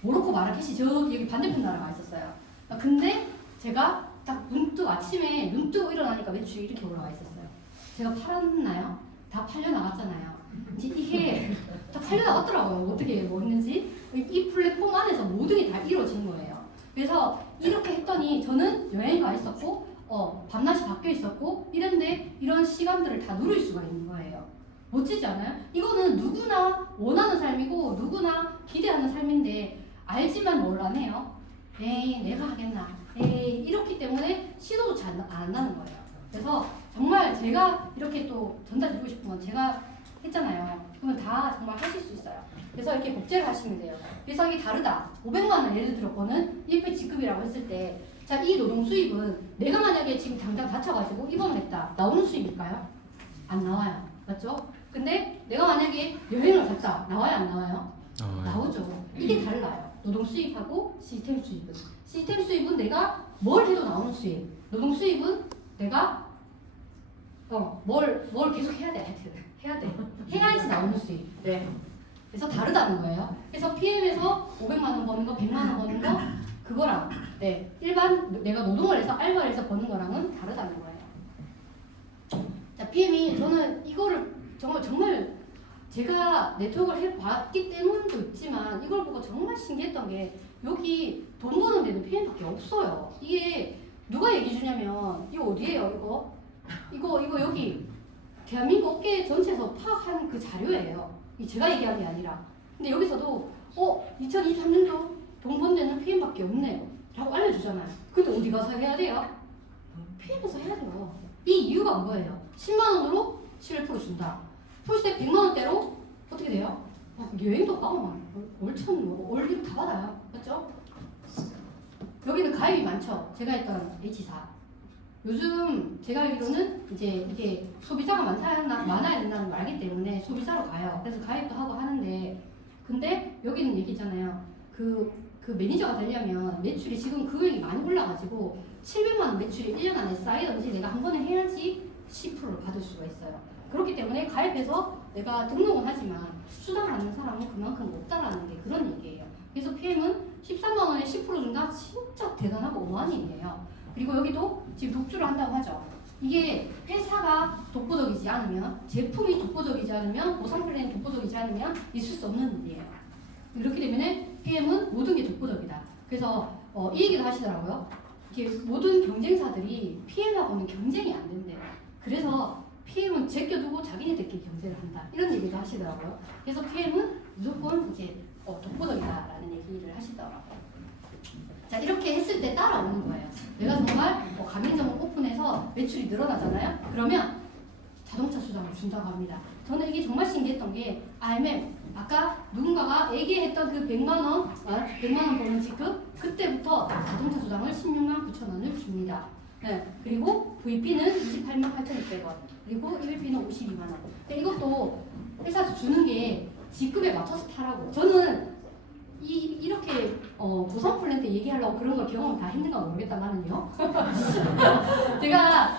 모로코 마라케시 저기 여기 반대편 나라가 있었어요. 근데 제가 딱 아침에 눈 뜨고 일어나니까 매출이 이렇게 올라와 있었어요. 제가 팔았나요? 다 팔려나갔잖아요. 이제 이게 다 팔려나갔더라고요. 어떻게 뭐 했는지. 이 플랫폼 안에서 모든 게 다 이루어진 거예요. 그래서 이렇게 했더니 저는 여행 가 있었고 밤낮이 바뀌어 있었고 이런데 이런 시간들을 다 누릴 수가 있는 거예요. 멋지지 않아요? 이거는 누구나 원하는 삶이고 누구나 기대하는 삶인데 알지만 뭘 안 해요? 에이 내가 하겠나? 에이 이렇기 때문에 시도도 잘 안 나는 거예요. 그래서 정말 제가 이렇게 또 전달드리고 싶은 건 제가 했잖아요. 그러면 다 정말 하실 수 있어요. 그래서 이렇게 복제를 하시면 돼요. 그래서 이게 다르다. 500만 원 예를 들었거는 일회 지급이라고 했을 때 자, 이 노동 수입은 내가 만약에 지금 당장 다쳐가지고 입원을 했다. 나오는 수입일까요? 안 나와요. 맞죠? 근데 내가 만약에 여행을 갔다. 나와요? 안 나와요? 나오죠. 이게 달라요. 노동 수입하고 시스템 수입은. 시스템 수입은 내가 뭘 해도 나오는 수입. 노동 수입은 내가 뭘 계속 해야 돼. 하여튼 해야 돼. 해야지 나오는 수입. 네. 그래서 다르다는 거예요. 그래서 PM에서 500만 원 버는 거, 100만 원 버는 거 그거랑 일반 내가 노동을 해서 알바를 해서 버는 거랑은 다르다는 거예요. 자, PM이 저는 이거를 정말 제가 네트워크를 해봤기 때문도 있지만 이걸 보고 정말 신기했던 게 여기 돈 버는 데는 PM밖에 없어요. 이게 누가 얘기해 주냐면 이거 어디예요? 이거 여기 대한민국 업계 전체에서 파악한 그 자료예요. 제가 얘기한 게 아니라. 근데 여기서도 2023년도 돈 번 데는 PM밖에 없네요 라고 알려주잖아요. 근데 어디 가서 해야 돼요? PM에서 해야 돼요. 이 이유가 뭐예요? 10만 원으로 11% 준다. 풀스택 100만 원대로 어떻게 돼요? 여행도 가고 월천 월급 다 받아요. 맞죠? 여기는 가입이 많죠. 제가 했던 H사. 요즘 제가 알기로는 이제 이게 소비자가 많아야 된다는 걸 알기 때문에 소비자로 가요. 그래서 가입도 하고 하는데 근데 여기는 얘기잖아요. 그 매니저가 되려면 매출이 지금 금액이 많이 올라가지고 700만 원 매출이 1년 안에 쌓이든지 내가 한 번에 해야지 10%를 받을 수가 있어요. 그렇기 때문에 가입해서 내가 등록은 하지만 수당 받는 사람은 그만큼 없다라는 게 그런 얘기예요. 그래서 PM은 13만 원에 10% 준다? 진짜 대단하고 어마한 일이에요. 그리고 여기도 지금 독주를 한다고 하죠. 이게 회사가 독보적이지 않으면, 제품이 독보적이지 않으면, 보상 플랜이 독보적이지 않으면 있을 수 없는 일이에요. 그렇기 때문에 PM은 모든 게 독보적이다. 그래서 이 얘기도 하시더라고요. 이게 모든 경쟁사들이 PM하고는 경쟁이 안 된대요. 그래서 PM은 제껴두고 자기네들끼리 경쟁을 한다. 이런 얘기도 하시더라고요. 그래서 PM은 무조건 이제 독보적이다라는 얘기를 하시더라고요. 자, 이렇게 했을 때 따라오는 거예요. 내가 정말 가맹점을 오픈해서 매출이 늘어나잖아요. 그러면 자동차 수당을 준다고 합니다. 저는 이게 정말 신기했던 게 IMM 아까 누군가가 얘기했던 그 100만 원 버는 지급 그때부터 자동차 수당을 16만 9천 원을 줍니다. 네. 그리고 VP는 28만 8,600원 그리고 1P는 52만 원. 이것도 회사에서 주는 게 직급에 맞춰서 타라고. 저는 이렇게 보상 플랜 때 얘기하려고 그런 걸 경험 다 했는가 모르겠다 나는요. 제가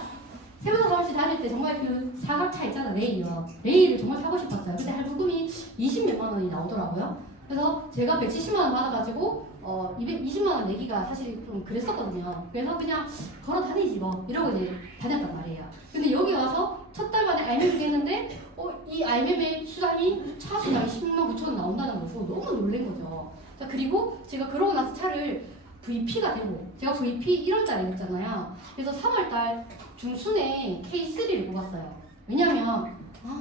세무사 사무실 다닐 때 정말 그 사각차 있잖아 레일이요. 레일을 정말 사고 싶었어요. 근데 할부금이 20몇만 원이 나오더라고요. 그래서 제가 170만 원 받아가지고 220만 원 내기가 사실 좀 그랬었거든요. 그래서 그냥 걸어 다니지 뭐 이러고 이제 다녔단 말이에요. 근데 여기 와서 첫 달 만에 알매를 했는데 이 알매매 수당이 차 수당이 16만 9천 원 나온다는 거 보고 너무 놀란 거죠. 자, 그리고 제가 그러고 나서 차를 VP가 되고 제가 VP 1월달에 했잖아요. 그래서 3월달 중순에 K3를 뽑았어요. 왜냐면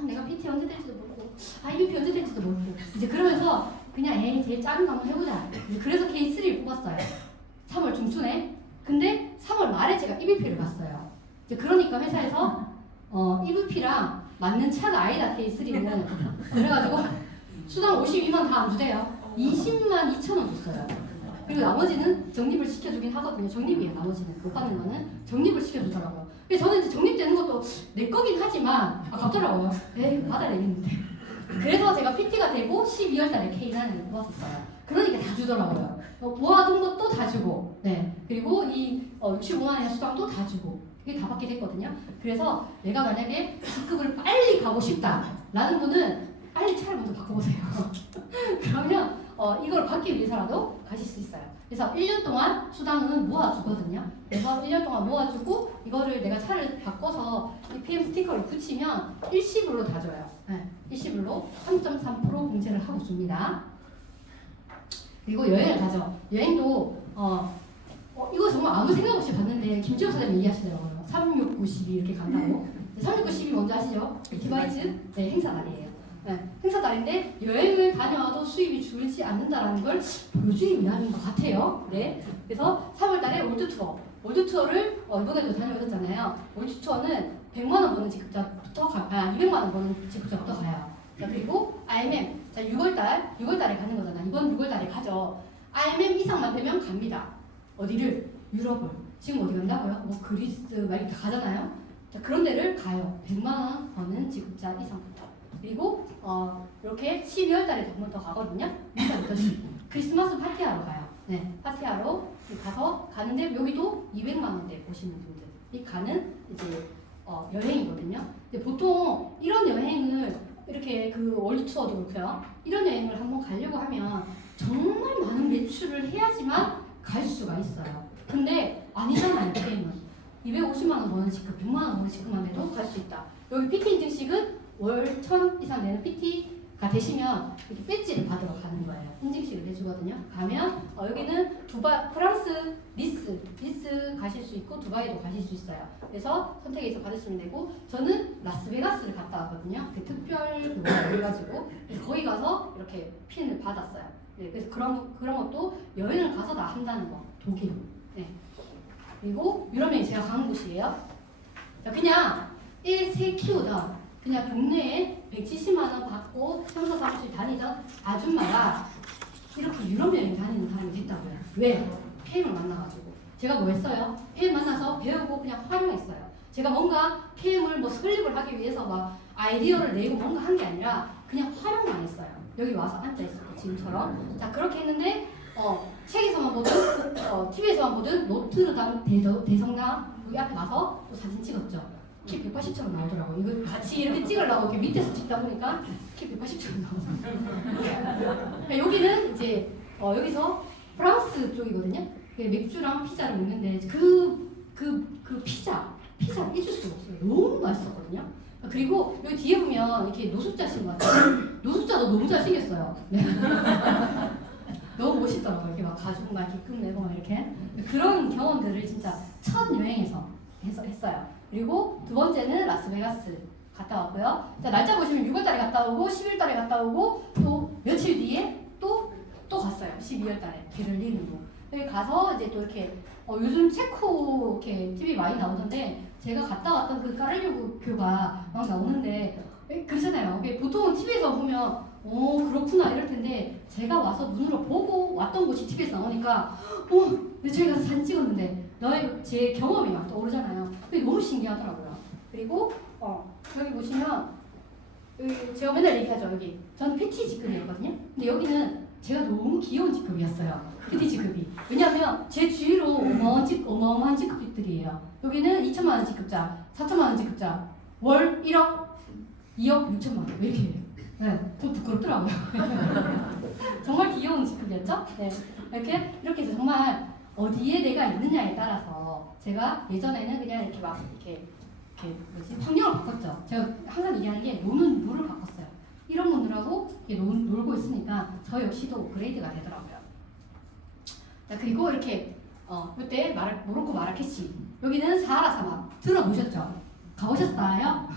내가 PT 언제 될지도 모르고 IBP 언제 될지도 모르고 이제 그러면서 그냥 제일 작은 거 한번 해보자. 그래서 K3를 뽑았어요. 3월 중순에. 근데 3월 말에 제가 EVP를 갔어요. 이제 그러니까 회사에서 EVP랑 맞는 차가 아니다 K3는 그래가지고 수당 52만 다 안 주대요. 20만 2천 원 줬어요. 그리고 나머지는 적립을 시켜주긴 하거든요. 적립이에요. 나머지는 못 받는 거는 적립을 시켜주더라고요. 그래서 저는 이제 적립되는 것도 내 거긴 하지만 아깝더라고요. 받아야 되겠는데. 그래서 제가 PT가 되고 12월 달에 K9을 모았었어요. 그러니까 다 주더라고요. 모아둔 것도 다 주고, 네. 그리고 이 65만 원의 수당도 다 주고, 이게 다 받게 됐거든요. 그래서 내가 만약에 직급을 빨리 가고 싶다라는 분은 빨리 차를 먼저 바꿔보세요. 그러면 이걸 받기 위해서라도 가실 수 있어요. 그래서 1년 동안 수당은 모아주거든요. 그래서 1년 동안 모아주고 이거를 내가 차를 바꿔서 이 PM 스티커를 붙이면 일시불로 다 줘요. 네, 일시불로 3.3% 공제를 하고 줍니다. 그리고 여행을 가죠. 여행도 이거 정말 아무 생각 없이 봤는데 김지호 사장님 얘기하시더라고요. 3692 이렇게 간다고. 3692 먼저 아시죠? 디바이스 네, 행사 날이에요. 네, 행사 날인데 여행을 다녀와도 수입이 줄지 않는다라는 걸 보여주기 위함인 것 같아요. 네, 그래서 3월달에 월드 투어를 이번에도 다녀오셨잖아요. 월드 투어는 100만 원 버는 직급자부터 200만 원 버는 직급자부터 가요. 자, 그리고 IMM 자 6월달에 가는 거잖아. 이번 6월달에 가죠. IMM 이상만 되면 갑니다. 어디를? 유럽을. 지금 어디 간다고요? 뭐 그리스 막 이렇게 가잖아요. 자, 그런 데를 가요. 100만 원 버는 직급자 이상부터. 그리고 이렇게 12월 달에 한 번 더 가거든요. 크리스마스 파티하러 가요. 네, 파티하러 가는데 여기도 200만 원대 보시는 분들이 가는 이제 여행이거든요. 근데 보통 이런 여행을 이렇게 그 월드 투어도 그렇고요. 이런 여행을 한번 가려고 하면 정말 많은 매출을 해야지만 갈 수가 있어요. 근데 아니잖아요, 게임은. 250만 원 버는 직급, 100만 원 버는 직급만 돼도 갈 수 있다. 여기 PT 인증식은 월 1000 이상 되는 PT가 되시면 이렇게 배지를 받으러 가는 거예요. 인증식을 해주거든요. 가면 여기는 프랑스 니스 가실 수 있고 두바이도 가실 수 있어요. 그래서 선택해서 받으시면 되고 저는 라스베가스를 갔다 왔거든요. 그 특별 그거를 해가지고 그래서 거기 가서 이렇게 핀을 받았어요. 네, 그래서 그런 것도 여행을 가서 다 한다는 거. 독일. 네. 그리고 유럽여행 제가 가는 곳이에요. 자, 그냥 1세 키우던 그냥 동네에 170만 원 받고 청소 사무실 다니던 아줌마가 이렇게 유럽여행 다니는 사람이 됐다고요. 왜? PM을 만나가지고. 제가 뭐 했어요? PM 만나서 배우고 그냥 활용했어요. 제가 뭔가 PM을 뭐 설립을 하기 위해서 막 아이디어를 내고 뭔가 한 게 아니라 그냥 활용만 했어요. 여기 와서 앉아있었고 지금처럼. 자, 그렇게 했는데 책에서만 보든 TV에서만 보든 노트르담 대성당 여기 앞에 가서 또 사진 찍었죠. 키 180처럼 나오더라고요. 이거 같이 이렇게 찍으려고 이렇게 밑에서 찍다 보니까 키 180처럼 나오더라고요. 여기는 이제 여기서 프랑스 쪽이거든요. 맥주랑 피자를 먹는데 그 피자를 잊을 수가 없어요. 너무 맛있었거든요. 그리고 여기 뒤에 보면 이렇게 노숙자신 것 같아요. 노숙자도 너무 잘생겼어요. 네. 너무 멋있더라고요. 이렇게 막 가죽 막 이렇게 끝내고 막 이렇게 그런 경험들을 진짜 첫 여행에서 했어요. 그리고 두 번째는 라스베가스 갔다 왔고요. 자, 날짜 보시면 6월달에 갔다 오고 11월달에 갔다 오고 또 며칠 뒤에 또 갔어요. 12월달에 베를린으로. 여기 가서 이제 또 이렇게 요즘 체코 이렇게 TV 많이 나오던데 제가 갔다 왔던 그 까를리오교가 막 나오는데 그렇잖아요. 보통은 TV에서 보면 그렇구나 이럴 텐데 제가 와서 눈으로 보고 왔던 곳이 TV에서 나오니까 저희 가서 사진 찍었는데 제 경험이 막 떠오르잖아요. 그게 너무 신기하더라고요. 그리고 여기 보시면 여기 제가 맨날 얘기하죠. 여기 저는 PT 직급이었거든요. 근데 여기는 제가 너무 귀여운 직급이었어요. PT 직급이. 왜냐하면 제 주위로 어마어마한 직급들이에요. 여기는 2천만 원 직급자, 4천만 원 직급자, 월 1억, 2억 6천만 원 이렇게 해요. 네, 좀 부끄럽더라고요. 정말 귀여운 직급이었죠? 네, 이렇게 해서 정말 어디에 내가 있느냐에 따라서 제가 예전에는 그냥 이렇게 막 이렇게 환경을 바꿨죠. 제가 항상 얘기하는 게 노는 룰을 바꿨어요. 이런 분들하고 놀고 있으니까 저 역시도 업그레이드가 되더라고요. 자, 그리고 이렇게 이때 모로코 마라케시 여기는 사하라 사막 들어보셨죠? 가보셨어요?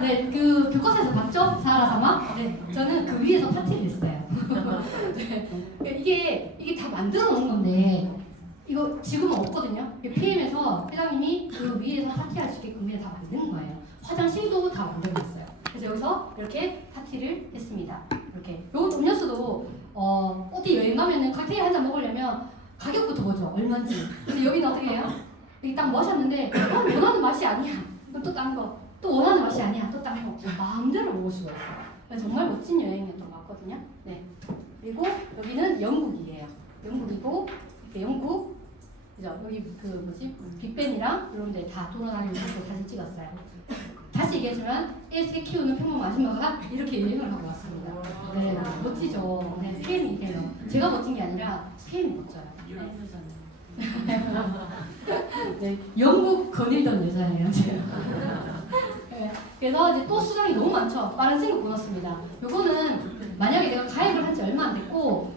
네, 그 교과서에서 봤죠? 사하라 사막? 네, 저는 그 위에서 파티를 했어요. 네, 이게 다 만들어 놓은 건데 이거 지금은 없거든요. PM에서 회장님이 그 위에서 파티할 수 있게끔 그냥 다 만든 거예요. 화장실도 다 만들어놨어요. 그래서 여기서 이렇게 파티를 했습니다. 이렇게 요 음료수도 어디 여행 가면은 칵테일 한 잔 먹으려면 가격부터 보죠. 얼마인지. 근데 여기는 어떻게 해요? 여기 딱 마셨는데 원하는 맛이 아니야. 또 딴 거. 또 원하는 맛이 아니야. 또 딴 거. 마음대로 먹을 수가 있어요. 정말 멋진 여행이었던 것 같거든요. 네. 그리고 여기는 영국이에요. 영국이고 이렇게 영국 그죠? 여기 빅벤이랑 이런 데 다 돌아다니면서 사진 찍었어요. 다시 얘기하지만 1세 키우는 평범 아줌마가 이렇게 여행을 하고 왔습니다. 네, 멋지죠. 네, PM이에요. 제가 멋진 게 아니라 PM이 멋져요. 네, 영국 거닐던 여자예요, 제가. 네, 그래서 이제 또 수당이 너무 많죠. 빠른 승급 보너스입니다. 요거는 만약에 내가 가입을 한 지 얼마 안 됐고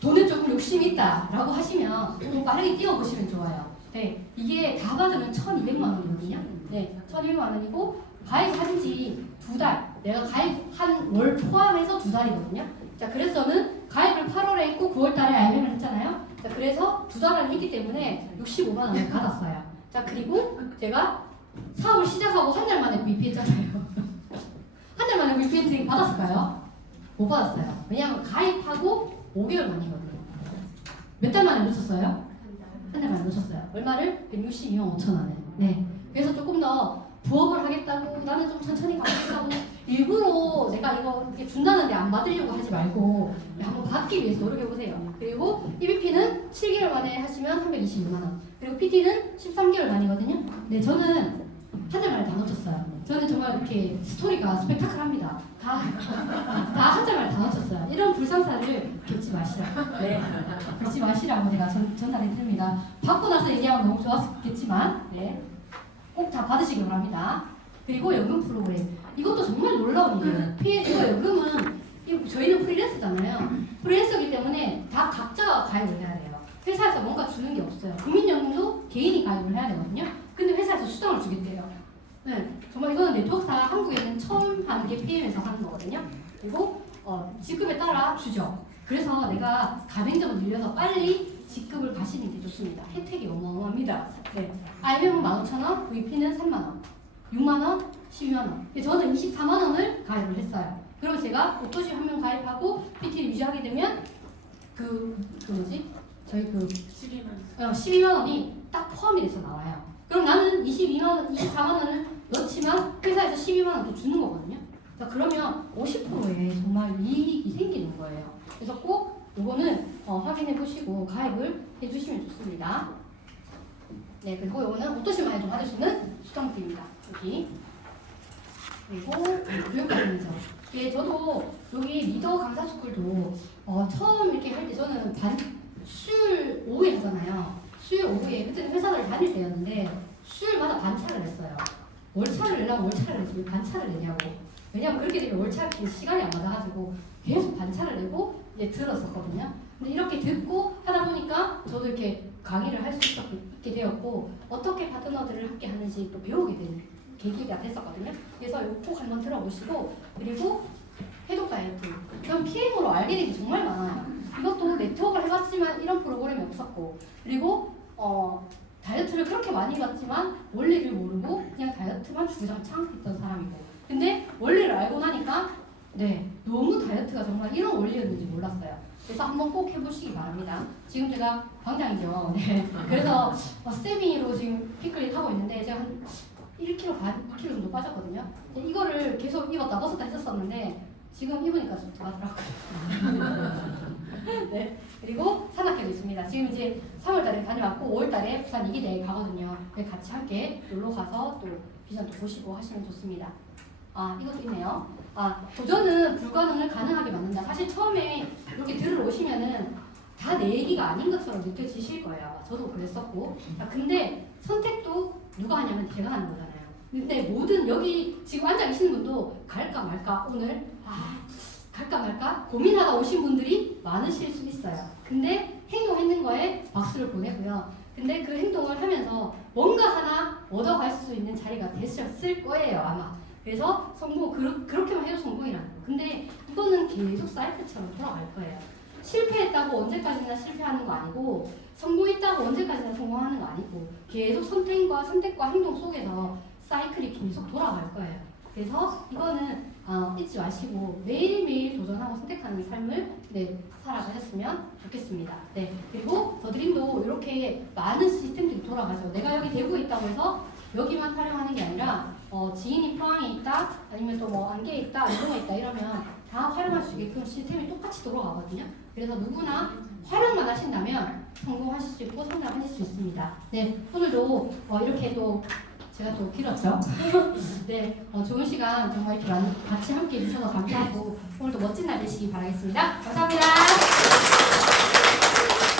돈에 조금 욕심이 있다라고 하시면 좀 빠르게 뛰어보시면 좋아요. 네, 이게 다 받으면 1,200만 원이거든요. 네, 1,200만 원이고 가입한 지 2달. 내가 가입한 월 포함해서 2달이거든요. 자, 그래서 저는 가입을 8월에 했고 9월달에 알림을 했잖아요. 자, 그래서 2달을 했기 때문에 65만 원을 받았어요. 자, 그리고 제가 사업을 시작하고 한 달 만에 VP했잖아요. 한 달 만에 VP 받았을까요? 못 받았어요. 왜냐하면 가입하고 5개월 만이거든요. 몇 달 만에 놓쳤어요? 한 달 만에 놓쳤어요. 얼마를? 162만 5천 원을. 네. 그래서 조금 더 부업을 하겠다고 나는 좀 천천히 가겠다고 일부러 내가 이거 이렇게 준다는데 안 받으려고 하지 말고 한번 받기 위해서 노력해보세요. 그리고 EBP는 7개월 만에 하시면 326만 원. 그리고 PT는 13개월 만이거든요. 네, 저는 한 달 만에 다 놓쳤어요. 저는 정말 이렇게 스토리가 스펙타클합니다. 다 한 달 만에 다 놓쳤어요. 이런 불상사를 겪지 마시라고. 네, 겪지 마시라고 제가 전달해 드립니다. 받고 나서 얘기하면 너무 좋았겠지만, 네, 꼭 다 받으시기 바랍니다. 그리고 연금 프로그램. 이것도 정말 놀라운 일이에요. 이거 연금은 저희는 프리랜서잖아요. 프리랜서이기 때문에 다 각자가 가입을 해야 돼요. 회사에서 뭔가 주는 게 없어요. 국민연금도 개인이 가입을 해야 되거든요. 근데 회사에서 수당을 주겠대요. 네, 정말 이거는 네트워크사 한국에는 처음 하는 게 PM에서 하는 거거든요. 그리고 직급에 따라 주죠. 그래서 내가 가맹점을 늘려서 빨리 직급을 가시는 게 좋습니다. 혜택이 어마어마합니다. 네, IM은 15,000원, VP는 3만원, 6만원, 12만원. 저는 24만원을 가입을 했어요. 그리고 제가 오토시 한 명 가입하고 PT를 유지하게 되면 저희 12만원이 딱 포함이 돼서 나와요. 그럼 나는 24만원을 넣지만 회사에서 12만원 더 주는 거거든요. 자, 그러면 50%의 정말 이익이 생기는 거예요. 그래서 꼭 이거는 확인해 보시고 가입을 해주시면 좋습니다. 네, 그리고 이거는 오토시만 해도 받을 수 있는 수당표입니다. 여기. 그리고 교육관리죠. 예, 저도 여기 리더 강사 스쿨도 처음 이렇게 할 때 저는 수요일 오후에 하잖아요. 수요일 오후에 그때는 회사를 다닐 때였는데 수요일마다 반차를 했어요. 월차를 내려면 월차를 내지 왜 반차를 내냐고. 왜냐면 그렇게 되면 월차 시간이 안 맞아가지고 계속 반차를 내고 이제 들었었거든요. 근데 이렇게 듣고 하다 보니까 저도 이렇게 강의를 할 수 있게 되었고 어떻게 파트너들을 함께 하는지 또 배우게 된 계기가 됐었거든요. 그래서 이거 꼭 한번 들어보시고 그리고 해독 다이어트. 전 PM으로 알게 된 게 정말 많아요. 이것도 네트워크를 해봤지만 이런 프로그램이 없었고 그리고 다이어트를 그렇게 많이 해봤지만 원리를 모르고 그냥 다이어트만 주구장창 했던 사람이고 근데 원리를 알고 나니까 네 너무 다이어트가 정말 이런 원리였는지 몰랐어요. 그래서 한번 꼭 해보시기 바랍니다. 지금 제가 방장이죠. 네. 그래서 세미로 지금 피클릿 하고 있는데 제가 한 1kg 반, 2kg 정도 빠졌거든요. 이거를 계속 입었다 벗었다 했었었는데 지금 입으니까 좀 들어가더라고요. 네. 그리고 산악회도 있습니다. 지금 이제 3월달에 다녀왔고 5월달에 부산 이기대에 가거든요. 같이 함께 놀러 가서 또 비전도 보시고 하시면 좋습니다. 아, 이것도 있네요. 도전은 불가능을 가능하게 만든다. 사실 처음에 이렇게 들어오시면은 다 내 얘기가 아닌 것처럼 느껴지실 거예요. 저도 그랬었고. 근데 선택도 누가 하냐면 제가 하는 거잖아요. 근데 모든 여기 지금 앉아 계시는 분도 갈까 말까 오늘 갈까 말까 고민하다 오신 분들이 많으실 수 있어요. 근데 행동했는 거에 박수를 보내고요. 근데 그 행동을 하면서 뭔가 하나 얻어갈 수 있는 자리가 되셨을 거예요, 아마. 그래서 성공, 그렇게만 해도 성공이라는 거. 근데 이거는 계속 사이클처럼 돌아갈 거예요. 실패했다고 언제까지나 실패하는 거 아니고 성공했다고 언제까지나 성공하는 거 아니고 계속 선택과 행동 속에서 사이클이 계속 돌아갈 거예요. 그래서 이거는 잊지 마시고 매일매일 도전하고 선택하는 삶을 살아가셨으면 좋겠습니다. 네. 그리고 더 드림도 이렇게 많은 시스템들이 돌아가죠. 내가 여기 대구에 있다고 해서 여기만 활용하는 게 아니라 지인이 포항에 있다 아니면 또 뭐 안개에 있다 안동에 있다 이러면 다 활용할 수 있게끔 시스템이 똑같이 돌아가거든요. 그래서 누구나 활용만 하신다면 성공하실 수 있고 성장하실 수 있습니다. 네, 오늘도 이렇게 또 제가 또 길었죠. 네, 좋은 시간 정말 이렇게 같이 함께 해주셔서 감사하고 오늘도 멋진 날 되시기 바라겠습니다. 감사합니다.